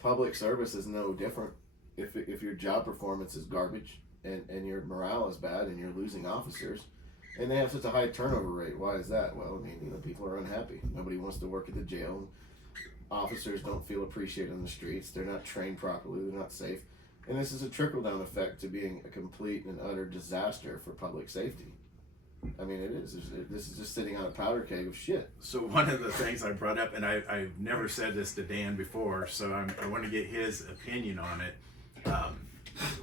Public service is no different. If your job performance is garbage and your morale is bad and you're losing officers, and they have such a high turnover rate, why is that? Well, I mean, people are unhappy. Nobody wants to work at the jail. Officers don't feel appreciated on the streets. They're not trained properly. They're not safe. And this is a trickle-down effect to being a complete and utter disaster for public safety. I mean, it is. This is just sitting on a powder keg of shit. So one of the things I brought up, and I've never said this to Dan before, so I want to get his opinion on it.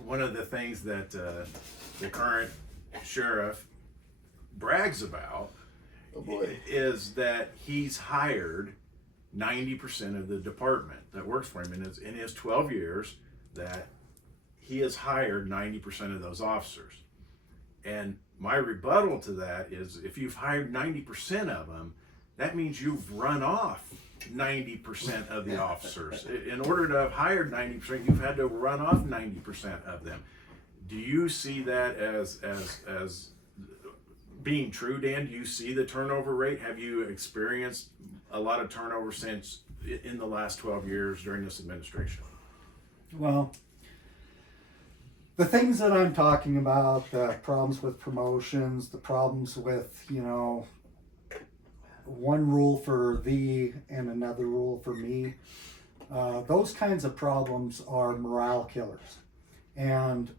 One of the things that the current sheriff brags about is that he's hired 90% of the department that works for him in his 12 years, that he has hired 90% of those officers. And my rebuttal to that is, if you've hired 90% of them, that means you've run off 90% of the officers. In order to have hired 90%, you've had to run off 90% of them. Do you see that as being true, Dan? Do you see the turnover rate? Have you experienced a lot of turnover since in the last 12 years during this administration? Well, the things that I'm talking about, the problems with promotions, the problems with, one rule for thee and another rule for me, those kinds of problems are morale killers. And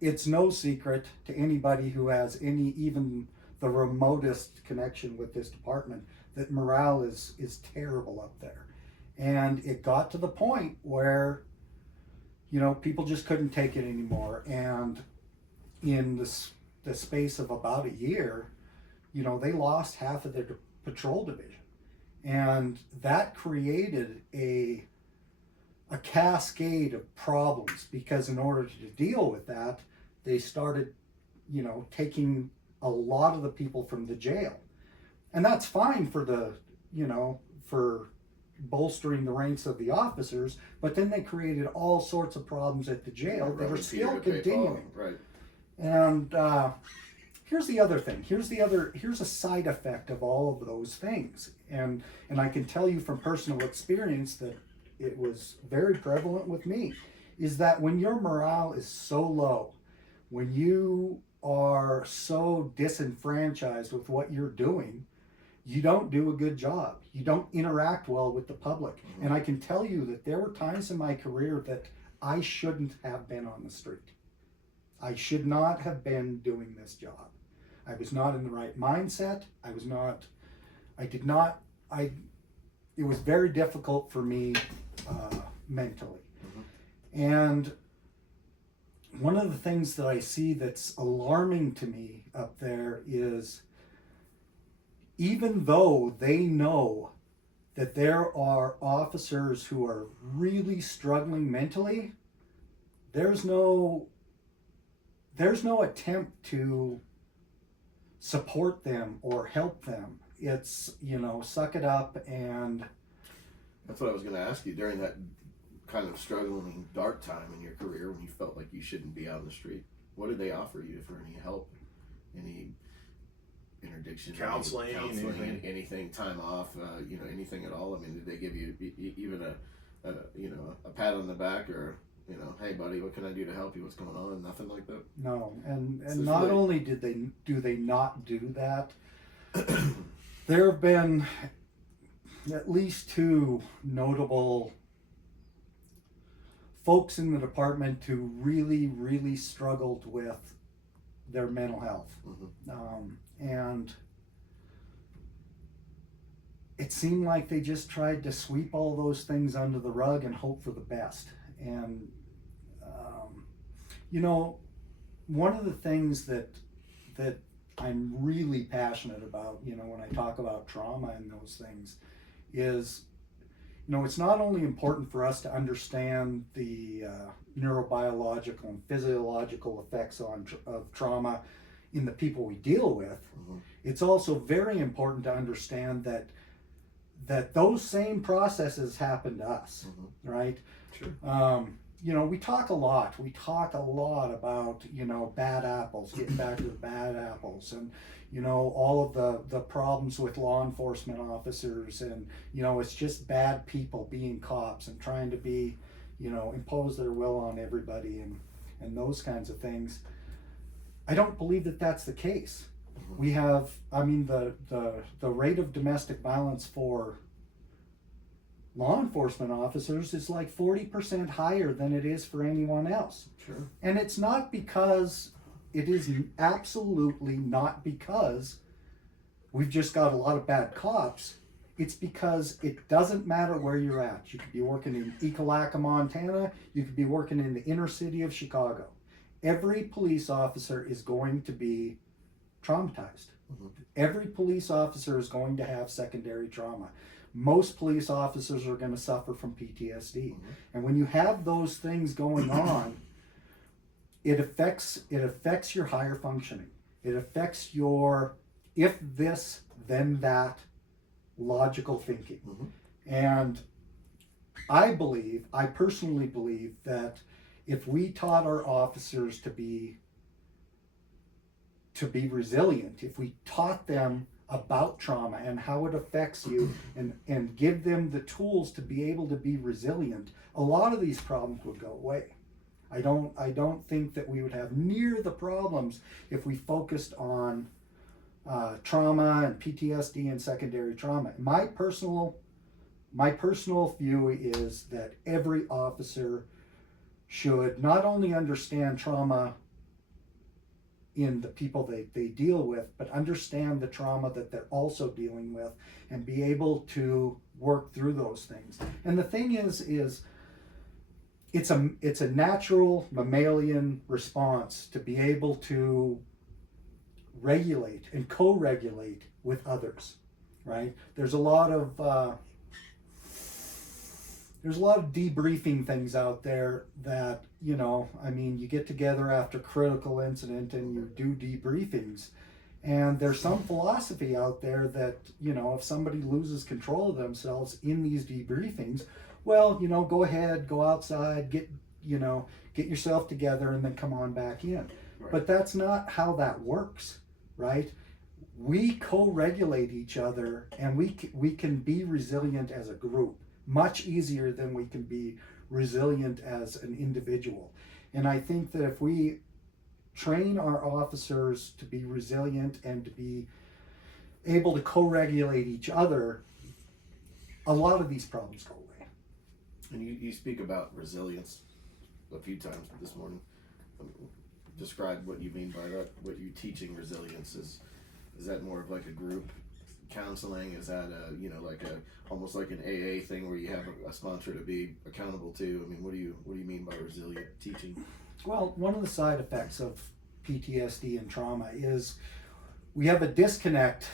it's no secret to anybody who has even the remotest connection with this department that morale is terrible up there. And it got to the point where people just couldn't take it anymore. And in the space of about a year, they lost half of their patrol division. And that created a cascade of problems, because in order to deal with that, they started, taking a lot of the people from the jail. And that's fine for for bolstering the ranks of the officers, but then they created all sorts of problems at the jail that are still continuing. Right. And here's the other thing. Here's a side effect of all of those things. And I can tell you from personal experience that it was very prevalent with me, is that when your morale is so low, when you are so disenfranchised with what you're doing, you don't do a good job. You don't interact well with the public. Mm-hmm. And I can tell you that there were times in my career that I shouldn't have been on the street. I should not have been doing this job. I was not in the right mindset. It was very difficult for me mentally. Mm-hmm. And one of the things that I see that's alarming to me up there is, even though they know that there are officers who are really struggling mentally, there's no attempt to support them or help them. It's, suck it up. And that's what I was going to ask you during that kind of struggling dark time in your career when you felt like you shouldn't be out in the street. What did they offer you for any help, any interdiction, counseling, anything, time off, anything at all? I mean, did they give you even a pat on the back, or hey buddy, what can I do to help you? What's going on? Nothing like that. No, and not only do they not do that, there have been at least 2 notable folks in the department who really, really struggled with their mental health. And it seemed like they just tried to sweep all those things under the rug and hope for the best. And, one of the things that I'm really passionate about, when I talk about trauma and those things, is it's not only important for us to understand the neurobiological and physiological effects of trauma in the people we deal with. It's also very important to understand that those same processes happen to us, right? Sure. We talk a lot about, bad apples, getting back to the bad apples, and, all of the problems with law enforcement officers, and, it's just bad people being cops and trying to be, impose their will on everybody and those kinds of things. I don't believe that that's the case. We have, the rate of domestic violence for law enforcement officers is like 40% higher than it is for anyone else. Sure. And it's not because, it is absolutely not because we've just got a lot of bad cops. It's because it doesn't matter where you're at. You could be working in Ekalaka, Montana. You could be working in the inner city of Chicago. Every police officer is going to be traumatized. Every police officer is going to have secondary trauma. Most police officers are going to suffer from PTSD. And when you have those things going on, it affects your higher functioning. It affects your if this, then that logical thinking. And I personally believe that if we taught our officers to be resilient, if we taught them about trauma and how it affects you and give them the tools to be able to be resilient, a lot of these problems would go away. I don't think that we would have near the problems if we focused on trauma and PTSD and secondary trauma. My personal view is that every officer should not only understand trauma in the people they deal with, but understand the trauma that they're also dealing with and be able to work through those things. And the thing is it's a natural mammalian response to be able to regulate and co-regulate with others, right? There's a lot of debriefing things out there that, you get together after critical incident and you do debriefings. And there's some philosophy out there that, if somebody loses control of themselves in these debriefings, well, go ahead, go outside, get yourself together and then come on back in. Right. But that's not how that works, right? We co-regulate each other, and we can be resilient as a group much easier than we can be resilient as an individual. And I think that if we train our officers to be resilient and to be able to co-regulate each other, a lot of these problems go away. And you speak about resilience a few times this morning. Describe what you mean by that, what you teaching resilience is. Is that more of like a group counseling? Is that almost like an AA thing where you have a sponsor to be accountable to? I mean, what do you mean by resilient teaching? Well, one of the side effects of PTSD and trauma is we have a disconnect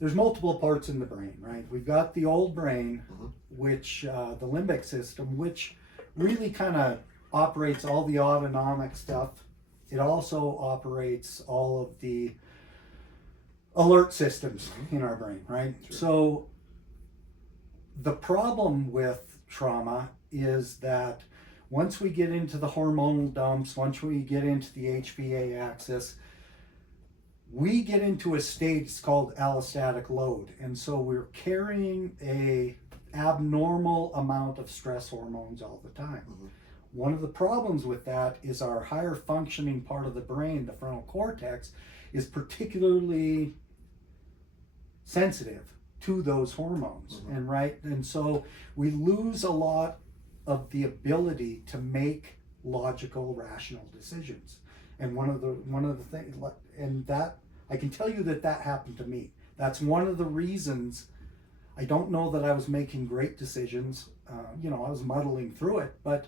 there's multiple parts in the brain, right? We've got the old brain, which the limbic system, which really kind of operates all the autonomic stuff. It also operates all of the alert systems in our brain, right? Sure. So the problem with trauma is that once we get into the hormonal dumps, once we get into the HPA axis, we get into a state it's called allostatic load. And so we're carrying a abnormal amount of stress hormones all the time. One of the problems with that is our higher functioning part of the brain, the frontal cortex, is particularly sensitive to those hormones. And so we lose a lot of the ability to make logical, rational decisions. And one of the things, and that I can tell you that happened to me. That's one of the reasons. I don't know that I was making great decisions. I was muddling through it, but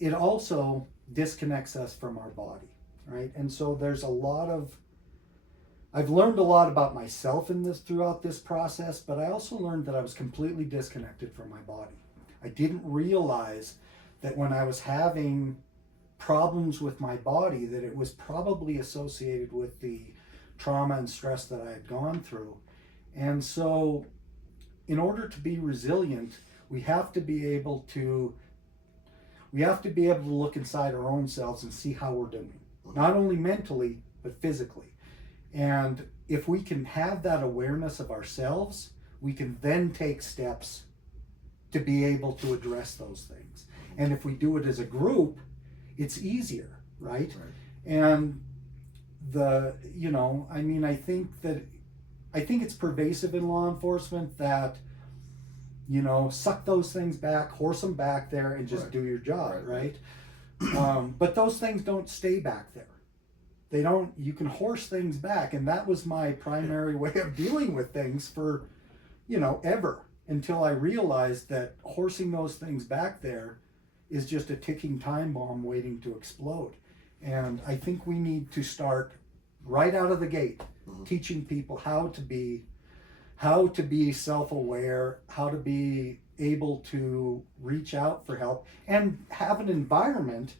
it also disconnects us from our body, right? And so I've learned a lot about myself throughout this process, but I also learned that I was completely disconnected from my body. I didn't realize that when I was having problems with my body, that it was probably associated with the trauma and stress that I had gone through. And so in order to be resilient, we have to be able to look inside our own selves and see how we're doing, not only mentally, but physically. And if we can have that awareness of ourselves, we can then take steps to be able to address those things. And if we do it as a group, it's easier, right? And I think it's pervasive in law enforcement that, suck those things back, horse them back there, and just do your job, right? But those things don't stay back there. They don't. You can horse things back, and that was my primary way of dealing with things for, ever, until I realized that horsing those things back there is just a ticking time bomb waiting to explode. And I think we need to start right out of the gate, teaching people how to be self-aware, how to be able to reach out for help, and have an environment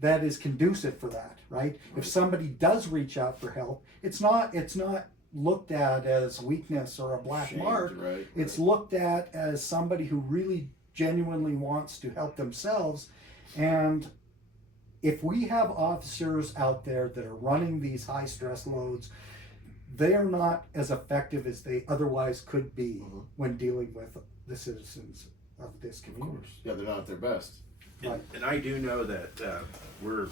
that is conducive for that, right? If somebody does reach out for help, it's not looked at as weakness or a black mark. It's looked at as somebody who really genuinely wants to help themselves. And if we have officers out there that are running these high stress loads, they are not as effective as they otherwise could be when dealing with the citizens of this community. Yeah, they're not at their best. And I do know that we're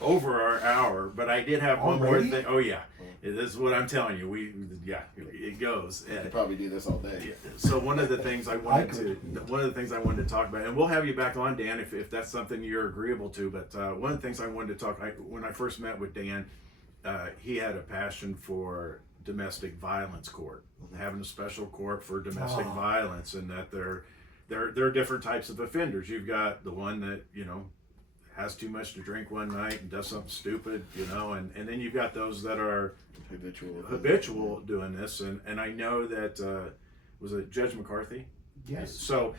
over our hour, but I did have one more thing. Oh yeah, this is what I'm telling you. It goes. You could probably do this all day. So one of the things I wanted to talk about, and we'll have you back on, Dan, if that's something you're agreeable to. But one of the things I wanted to when I first met with Dan, he had a passion for domestic violence court, having a special court for domestic violence, and that there are different types of offenders. You've got the one that has too much to drink one night and does something stupid, and then you've got those that are habitual doing this. And I know that was it Judge McCarthy? Yes. So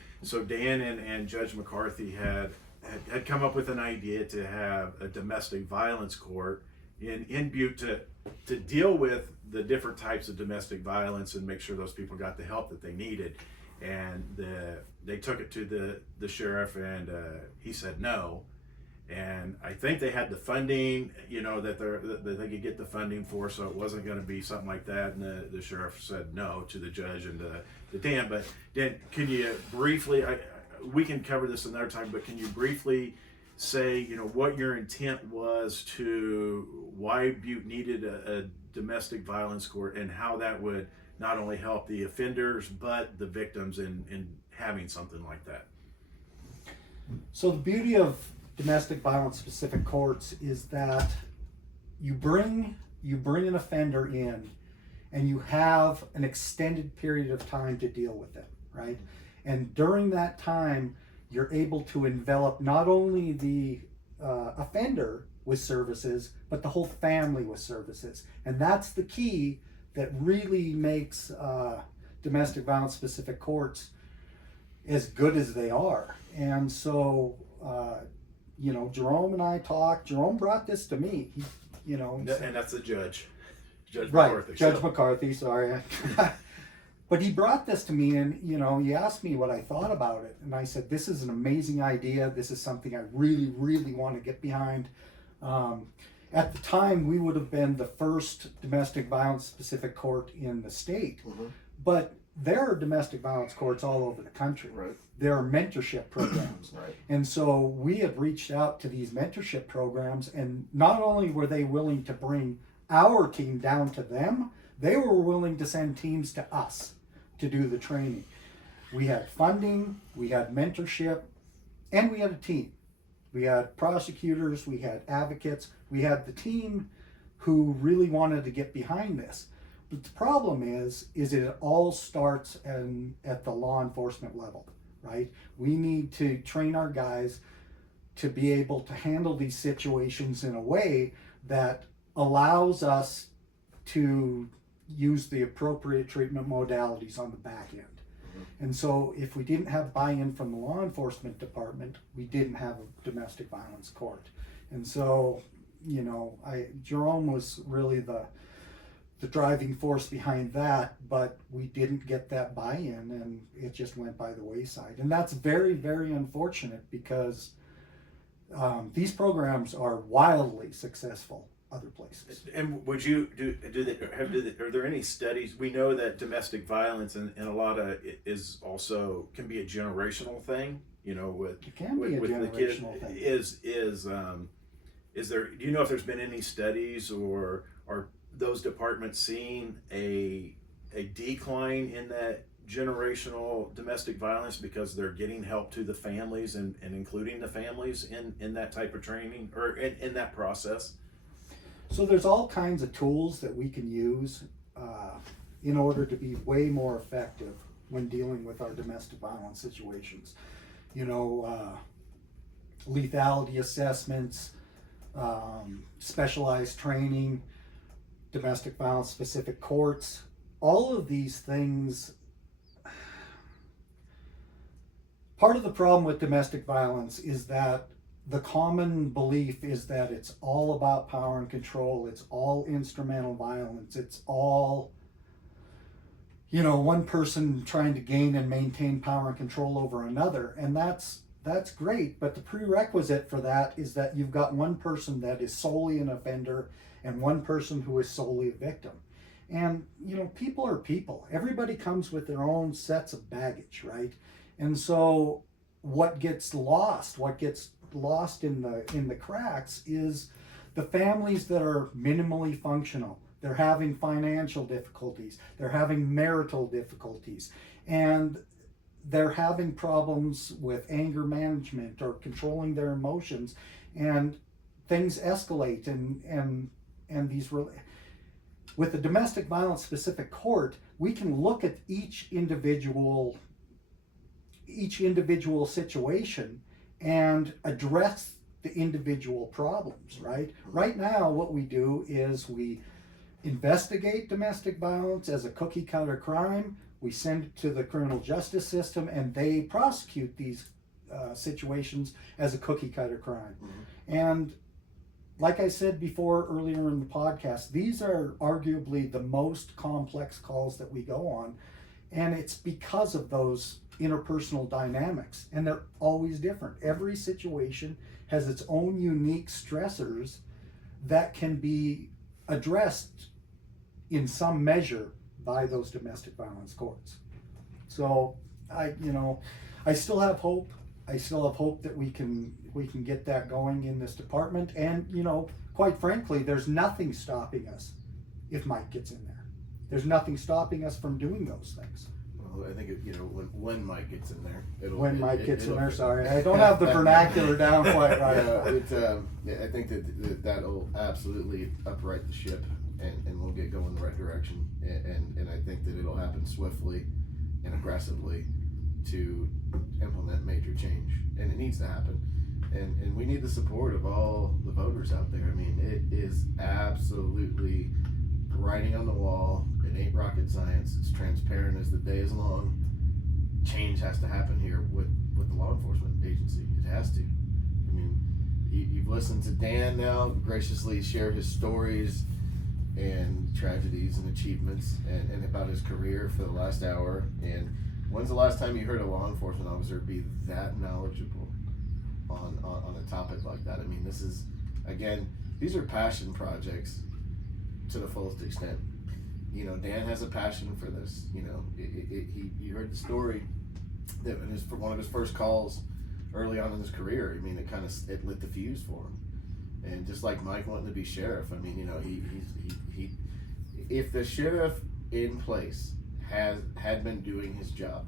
Dan and Judge McCarthy had come up with an idea to have a domestic violence court in Butte to deal with the different types of domestic violence and make sure those people got the help that they needed. And they took it to the sheriff, and he said no. And I think they had the funding, that they could get the funding for, so it wasn't going to be something like that. And the sheriff said no to the judge and to Dan. But Dan, can you briefly? We can cover this another time, but can you briefly say, what your intent was to why Butte needed a domestic violence court, and how that would not only help the offenders but the victims in having something like that? So the beauty of domestic violence specific courts is that you bring an offender in, and you have an extended period of time to deal with it, right? And during that time, you're able to envelop not only the offender, with services, but the whole family with services. And that's the key that really makes domestic violence specific courts as good as they are. And so, Jerome and I talked. Jerome brought this to me. And that's the judge. Judge right, McCarthy. Judge McCarthy, sorry. But he brought this to me, and he asked me what I thought about it, and I said, this is an amazing idea. This is something I really, really want to get behind. At the time, we would have been the first domestic violence specific court in the state, but there are domestic violence courts all over the country. Right. There are mentorship programs. Right. And so we have reached out to these mentorship programs, and not only were they willing to bring our team down to them, they were willing to send teams to us to do the training. We had funding, we had mentorship, and we had a team. We had prosecutors, we had advocates, we had the team who really wanted to get behind this. But the problem is it all starts at the law enforcement level, right? We need to train our guys to be able to handle these situations in a way that allows us to use the appropriate treatment modalities on the back end. And so if we didn't have buy-in from the law enforcement department, we didn't have a domestic violence court. And so, Jerome was really the driving force behind that, but we didn't get that buy-in, and it just went by the wayside. And that's very, very unfortunate, because these programs are wildly successful other places. And would you are there any studies? We know that domestic violence and a lot of it is also can be a generational thing. It can be a generational thing. Is there? Do you know if there's been any studies, or are those departments seeing a decline in that generational domestic violence because they're getting help to the families and including the families in that type of training or in that process? So there's all kinds of tools that we can use in order to be way more effective when dealing with our domestic violence situations. Lethality assessments, specialized training, domestic violence specific courts, all of these things. Part of the problem with domestic violence is that the common belief is that it's all about power and control. It's all instrumental violence. It's all, one person trying to gain and maintain power and control over another. And that's great. But the prerequisite for that is that you've got one person that is solely an offender and one person who is solely a victim. And, people are people. Everybody comes with their own sets of baggage, right? And so what gets lost in the cracks is the families that are minimally functional. They're having financial difficulties, they're having marital difficulties, and they're having problems with anger management or controlling their emotions, and things escalate and these with the domestic violence specific court, we can look at each individual situation and address the individual problems, right? Right now, what we do is we investigate domestic violence as a cookie cutter crime. We send it to the criminal justice system, and they prosecute these situations as a cookie cutter crime. And like I said before earlier in the podcast, these are arguably the most complex calls that we go on. And it's because of those interpersonal dynamics, and they're always different. Every situation has its own unique stressors that can be addressed in some measure by those domestic violence courts. So I still have hope. I still have hope that we can get that going in this department. And quite frankly, there's nothing stopping us if Mike gets in there. There's nothing stopping us from doing those things. Well, I think when Mike gets in there, sorry, I don't have the vernacular down quite right. I think that'll absolutely upright the ship, and we'll get going in the right direction. And I think that it'll happen swiftly and aggressively to implement major change, and it needs to happen. and we need the support of all the voters out there. I mean, it is absolutely writing on the wall. It ain't rocket science. It's transparent as the day is long. Change has to happen here with the law enforcement agency. It has to. I mean, you've listened to Dan now graciously share his stories and tragedies and achievements and about his career for the last hour. And when's the last time you heard a law enforcement officer be that knowledgeable on a topic like that? I mean, this is, again, these are passion projects to the fullest extent. You know, Dan has a passion for this. You know, you heard the story that for one of his first calls early on in his career. I mean, it lit the fuse for him. And just like Mike wanting to be sheriff, I mean, you know, he if the sheriff in place had been doing his job,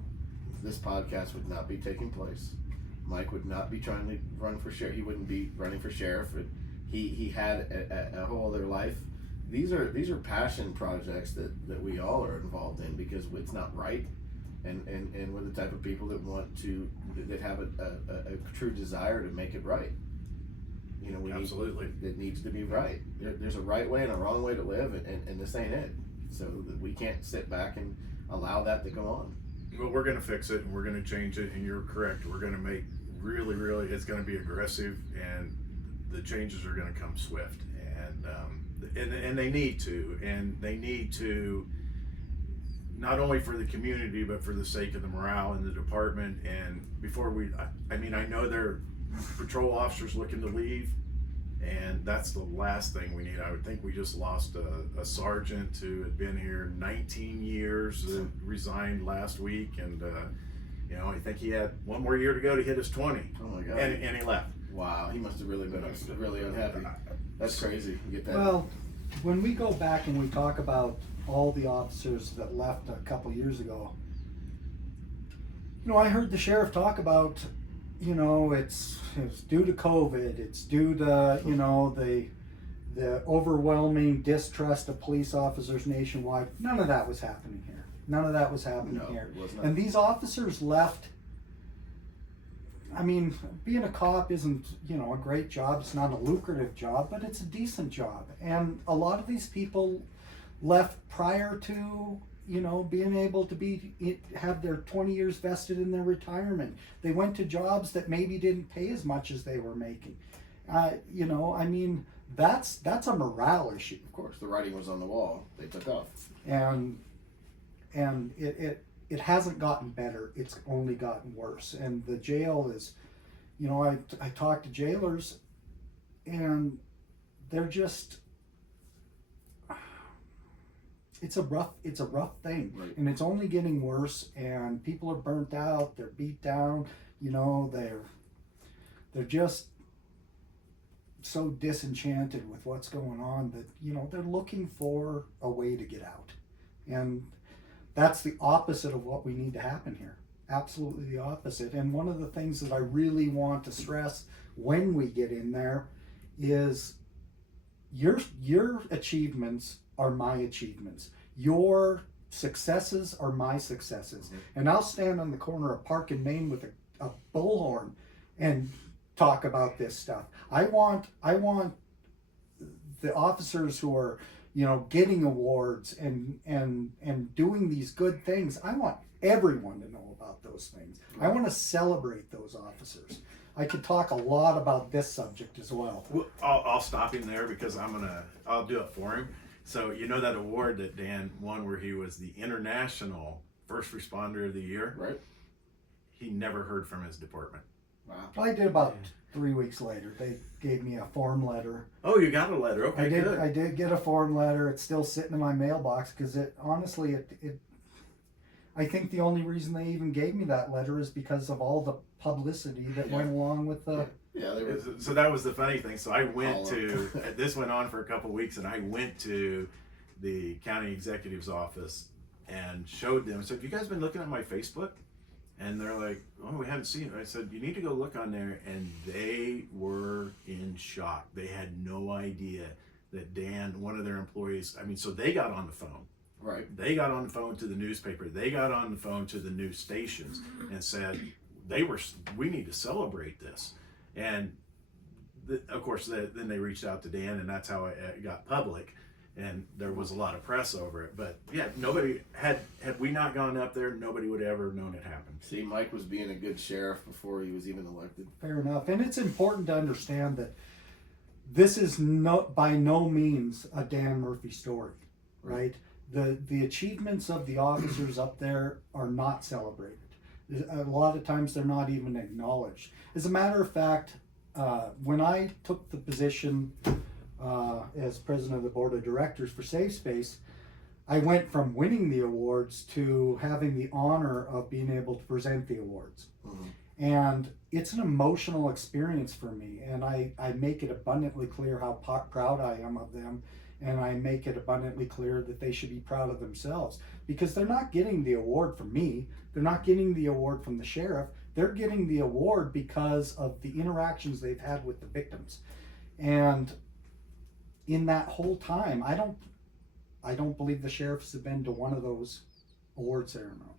this podcast would not be taking place. Mike would not be trying to run for sheriff. He wouldn't be running for sheriff. He had a whole other life. These are passion projects that we all are involved in because it's not right, and we're the type of people that have a true desire to make it right. You know, Absolutely. It needs to be right. There's a right way and a wrong way to live, and this ain't it. So we can't sit back and allow that to go on. Well, we're going to fix it, and we're going to change it, and you're correct. We're going to make really, it's going to be aggressive, and the changes are going to come swift. And they need to, not only for the community, but for the sake of the morale in the department. And I know there are patrol officers looking to leave, and that's the last thing we need. I would think we just lost a sergeant who had been here 19 years, resigned last week, and I think he had one more year to go to hit his 20. Oh my God! And he left. Wow, he must have really been really unhappy. That's crazy. You get that? Well, when we go back and we talk about all the officers that left a couple years ago, I heard the sheriff talk about, it's due to COVID, it's due to, the overwhelming distrust of police officers nationwide. None of that was happening here. Here. It was not. And these officers left. I mean, being a cop isn't, a great job. It's not a lucrative job, but it's a decent job. And a lot of these people left prior to, being able to have their 20 years vested in their retirement. They went to jobs that maybe didn't pay as much as they were making. That's a morale issue. Of course, the writing was on the wall. They took off. And it hasn't gotten better. It's only gotten worse. And the jail is, I talk to jailers, and they're just, it's a rough thing. Right. And it's only getting worse, and people are burnt out, they're beat down, they're just so disenchanted with what's going on that, they're looking for a way to get out. And that's the opposite of what we need to happen here. Absolutely the opposite. And one of the things that I really want to stress when we get in there is your achievements are my achievements. Your successes are my successes. Mm-hmm. And I'll stand on the corner of Park and Main with a bullhorn and talk about this stuff. I want the officers who are getting awards and doing these good things. I want everyone to know about those things. I want to celebrate those officers. I could talk a lot about this subject as well. I'll stop him there because I'll do it for him. So that award that Dan won where he was the International First Responder of the Year? Right. He never heard from his department. Wow. I did about 3 weeks later. They gave me a form letter. Oh, you got a letter. Okay, good. I did get a form letter. It's still sitting in my mailbox because I think the only reason they even gave me that letter is because of all the publicity that went along with the... So that was the funny thing. So I went to, this went on for a couple of weeks, and I went to the county executive's office and showed them. I said, have you guys been looking at my Facebook? And they're like, oh, we haven't seen it. I said, you need to go look on there. And they were in shock. They had no idea that Dan, one of their employees, so they got on the phone. Right. They got on the phone to the newspaper. They got on the phone to the news stations and said, we need to celebrate this. And of course, then they reached out to Dan, and that's how it got public. And there was a lot of press over it. But yeah, nobody had we not gone up there, nobody would have ever known it happened. See, Mike was being a good sheriff before he was even elected. Fair enough. And it's important to understand that this is by no means a Dan Murphy story, right? The achievements of the officers up there are not celebrated. A lot of times they're not even acknowledged. As a matter of fact, when I took the position as president of the board of directors for Safe Space, I went from winning the awards to having the honor of being able to present the awards. Mm-hmm. And it's an emotional experience for me, and I make it abundantly clear how proud I am of them, and I make it abundantly clear that they should be proud of themselves, because they're not getting the award from me, they're not getting the award from the sheriff, they're getting the award because of the interactions they've had with the victims. And in that whole time, I don't believe the sheriffs have been to one of those award ceremonies.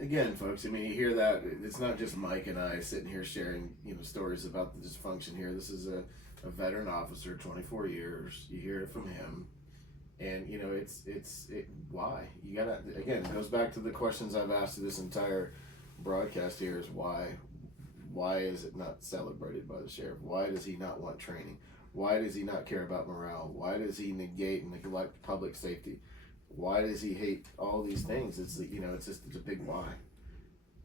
Again, folks, I mean, you hear that. It's not just Mike and I sitting here sharing, stories about the dysfunction here. This is a veteran officer, 24 years. You hear it from him. And, why? You gotta, again, it goes back to the questions I've asked this entire broadcast here is why? Why is it not celebrated by the sheriff? Why does he not want training? Why does he not care about morale? Why does he negate and neglect public safety? Why does he hate all these things? It's it's a big why.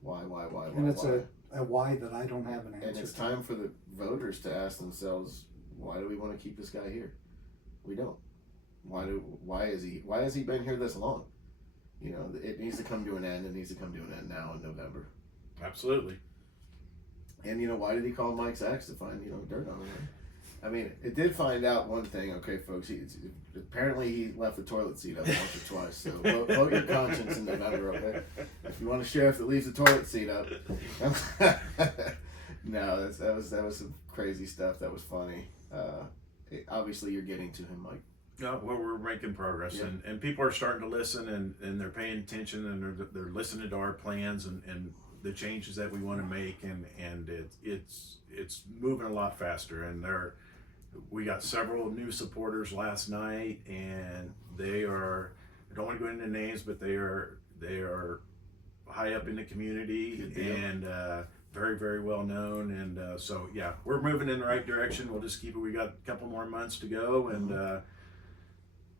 Why? And it's a why that I don't have an answer. And it's time for the voters to ask themselves, why do we want to keep this guy here? We don't. Why has he been here this long? It needs to come to an end. It needs to come to an end now in November. Absolutely. And why did he call Mike's ex to find dirt on him? I mean, it did find out one thing, okay, folks. Apparently he left the toilet seat up once or twice. So vote your conscience in November, okay? If you want a sheriff that leaves the toilet seat up. No, that was some crazy stuff. That was funny. Obviously, you're getting to him, Mike. No, well, we're making progress, yeah. and people are starting to listen, and they're paying attention, and they're listening to our plans and the changes that we want to make, and it's moving a lot faster, and we got several new supporters last night, and I don't want to go into names, but they are high up in the community and very, very well known. And so, yeah, we're moving in the right direction. We'll just keep it. We got a couple more months to go, and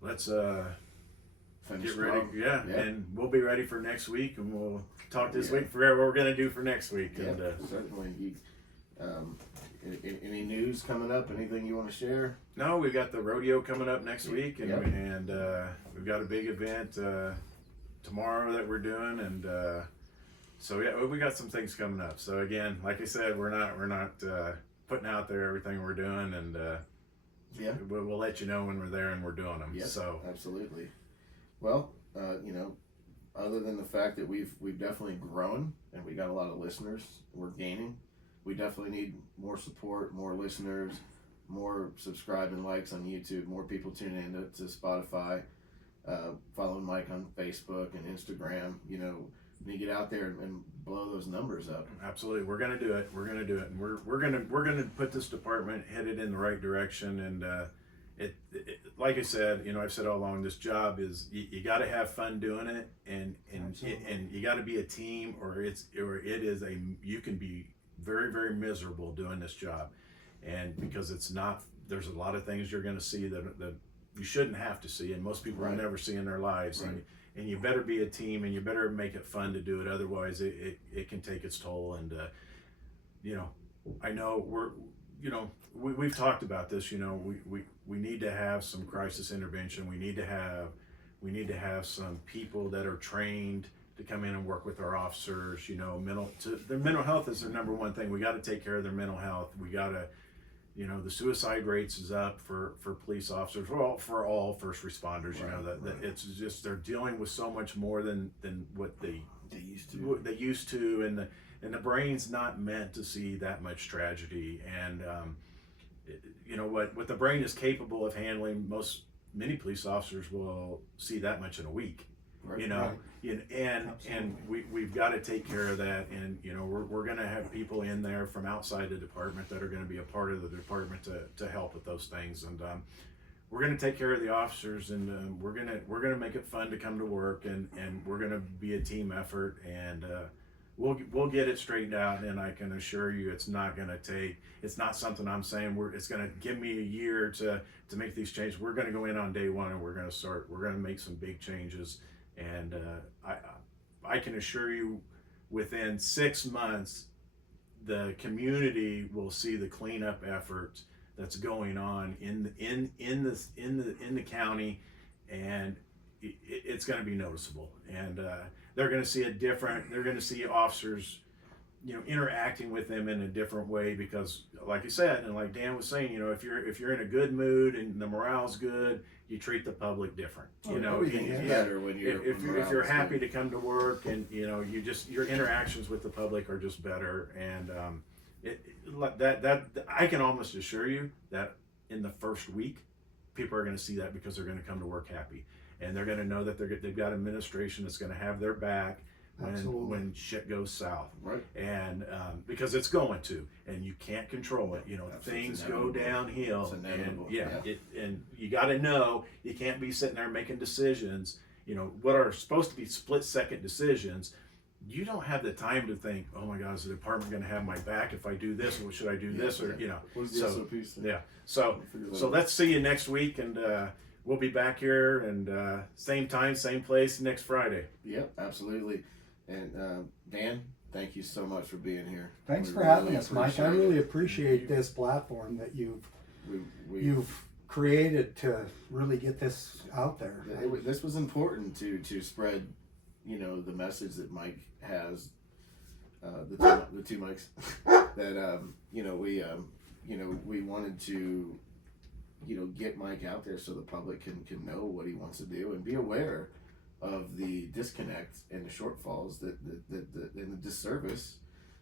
let's get ready. Yeah, and we'll be ready for next week, and we'll talk this week for what we're going to do for next week. Yeah, and certainly. Any news coming up? Anything you want to share? No, we got the rodeo coming up next week, and we've got a big event tomorrow that we're doing, and so yeah, we got some things coming up. So again, like I said, we're not putting out there everything we're doing, and we'll let you know when we're there and we're doing them. Yeah, so absolutely. Well, other than the fact that we've definitely grown and we got a lot of listeners, we're gaining. We definitely need more support, more listeners, more subscribe and likes on YouTube, more people tuning in to Spotify, following Mike on Facebook and Instagram. We get out there and blow those numbers up. Absolutely, we're gonna do it. And we're gonna put this department headed in the right direction. And it like I said, I've said all along, this job is you got to have fun doing it, and you got to be a team, or you can be very, very miserable doing this job, and because there's a lot of things you're going to see that you shouldn't have to see, and most people will never see in their lives. Right. And you better be a team, and you better make it fun to do it. Otherwise, it can take its toll. And I know we've talked about this. We need to have some crisis intervention. We need to have some people that are trained to come in and work with our officers. Their mental health is their number one thing. We got to take care of their mental health. We got to, the suicide rates is up for police officers, for all first responders. It's just they're dealing with so much more than what they used to, and the brain's not meant to see that much tragedy. And what the brain is capable of handling, many police officers will see that much in a week. Right. You know, Right. and we've got to take care of that. And you know, we're going to have people in there from outside the department that are going to be a part of the department to help with those things. And we're going to take care of the officers, and we're gonna make it fun to come to work, and we're going to be a team effort, and we'll get it straightened out. And I can assure you, it's not something I'm saying it's going to give me a year to make these changes. We're going to go in on day one, and we're going to make some big changes. And I can assure you, within 6 months, the community will see the cleanup effort that's going on in the county, and it's going to be noticeable. And they're going to see they're going to see officers, you know, interacting with them in a different way, because like you said, and like Dan was saying, you know, if you're in a good mood and the morale's good, you treat the public different. You know, everything is better when if you're happy to come to work, and you know, your interactions with the public are just better. And that I can almost assure you that in the first week, people are going to see that, because they're going to come to work happy, and they're going to know that they've got administration that's going to have their back when shit goes south. Right. And because it's going to, and you can't control it. You know, Absolutely. things go downhill. It's inevitable. And and you got to know, you can't be sitting there making decisions, you know, what are supposed to be split-second decisions. You don't have the time to think, oh my God, is the department going to have my back if I do this, or should I do this, or you know. What's the SOPs? Yeah. So let's see you next week, and we'll be back here, and same time, same place next Friday. Yep, absolutely. And Dan, thank you so much for being here. Thanks We for really having us, Mike. I appreciate really it. appreciate this platform that We you've created to really get this out there. this was important to spread, you know, the message that Mike has, the two mics, that you know, we wanted to, you know, get Mike out there so the public can know what he wants to do and be aware of the disconnect and the shortfalls that and the disservice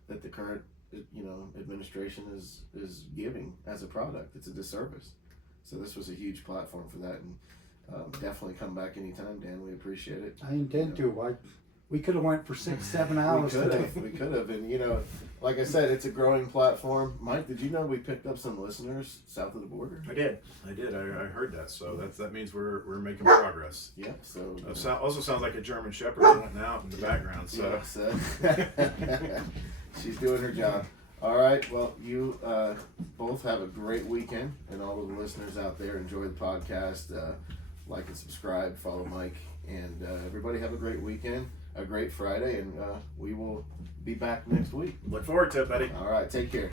that the current, you know, administration is giving as a product. It's a disservice. So this was a huge platform for that, and definitely come back anytime, Dan. We appreciate it. I intend to. We could have went for 6-7 hours today. We could have, and you know, like I said, it's a growing platform. Mike, did you know we picked up some listeners south of the border? I did. I heard that. So that means we're making progress. Yeah. So Also sounds like a German Shepherd wanting out in the background. So yeah, so she's doing her job. All right. Well, you both have a great weekend, and all of the listeners out there, enjoy the podcast. Like and subscribe. Follow Mike, and everybody have a great weekend, a great Friday, and we will be back next week. look forward to it, buddy. All right. Take care.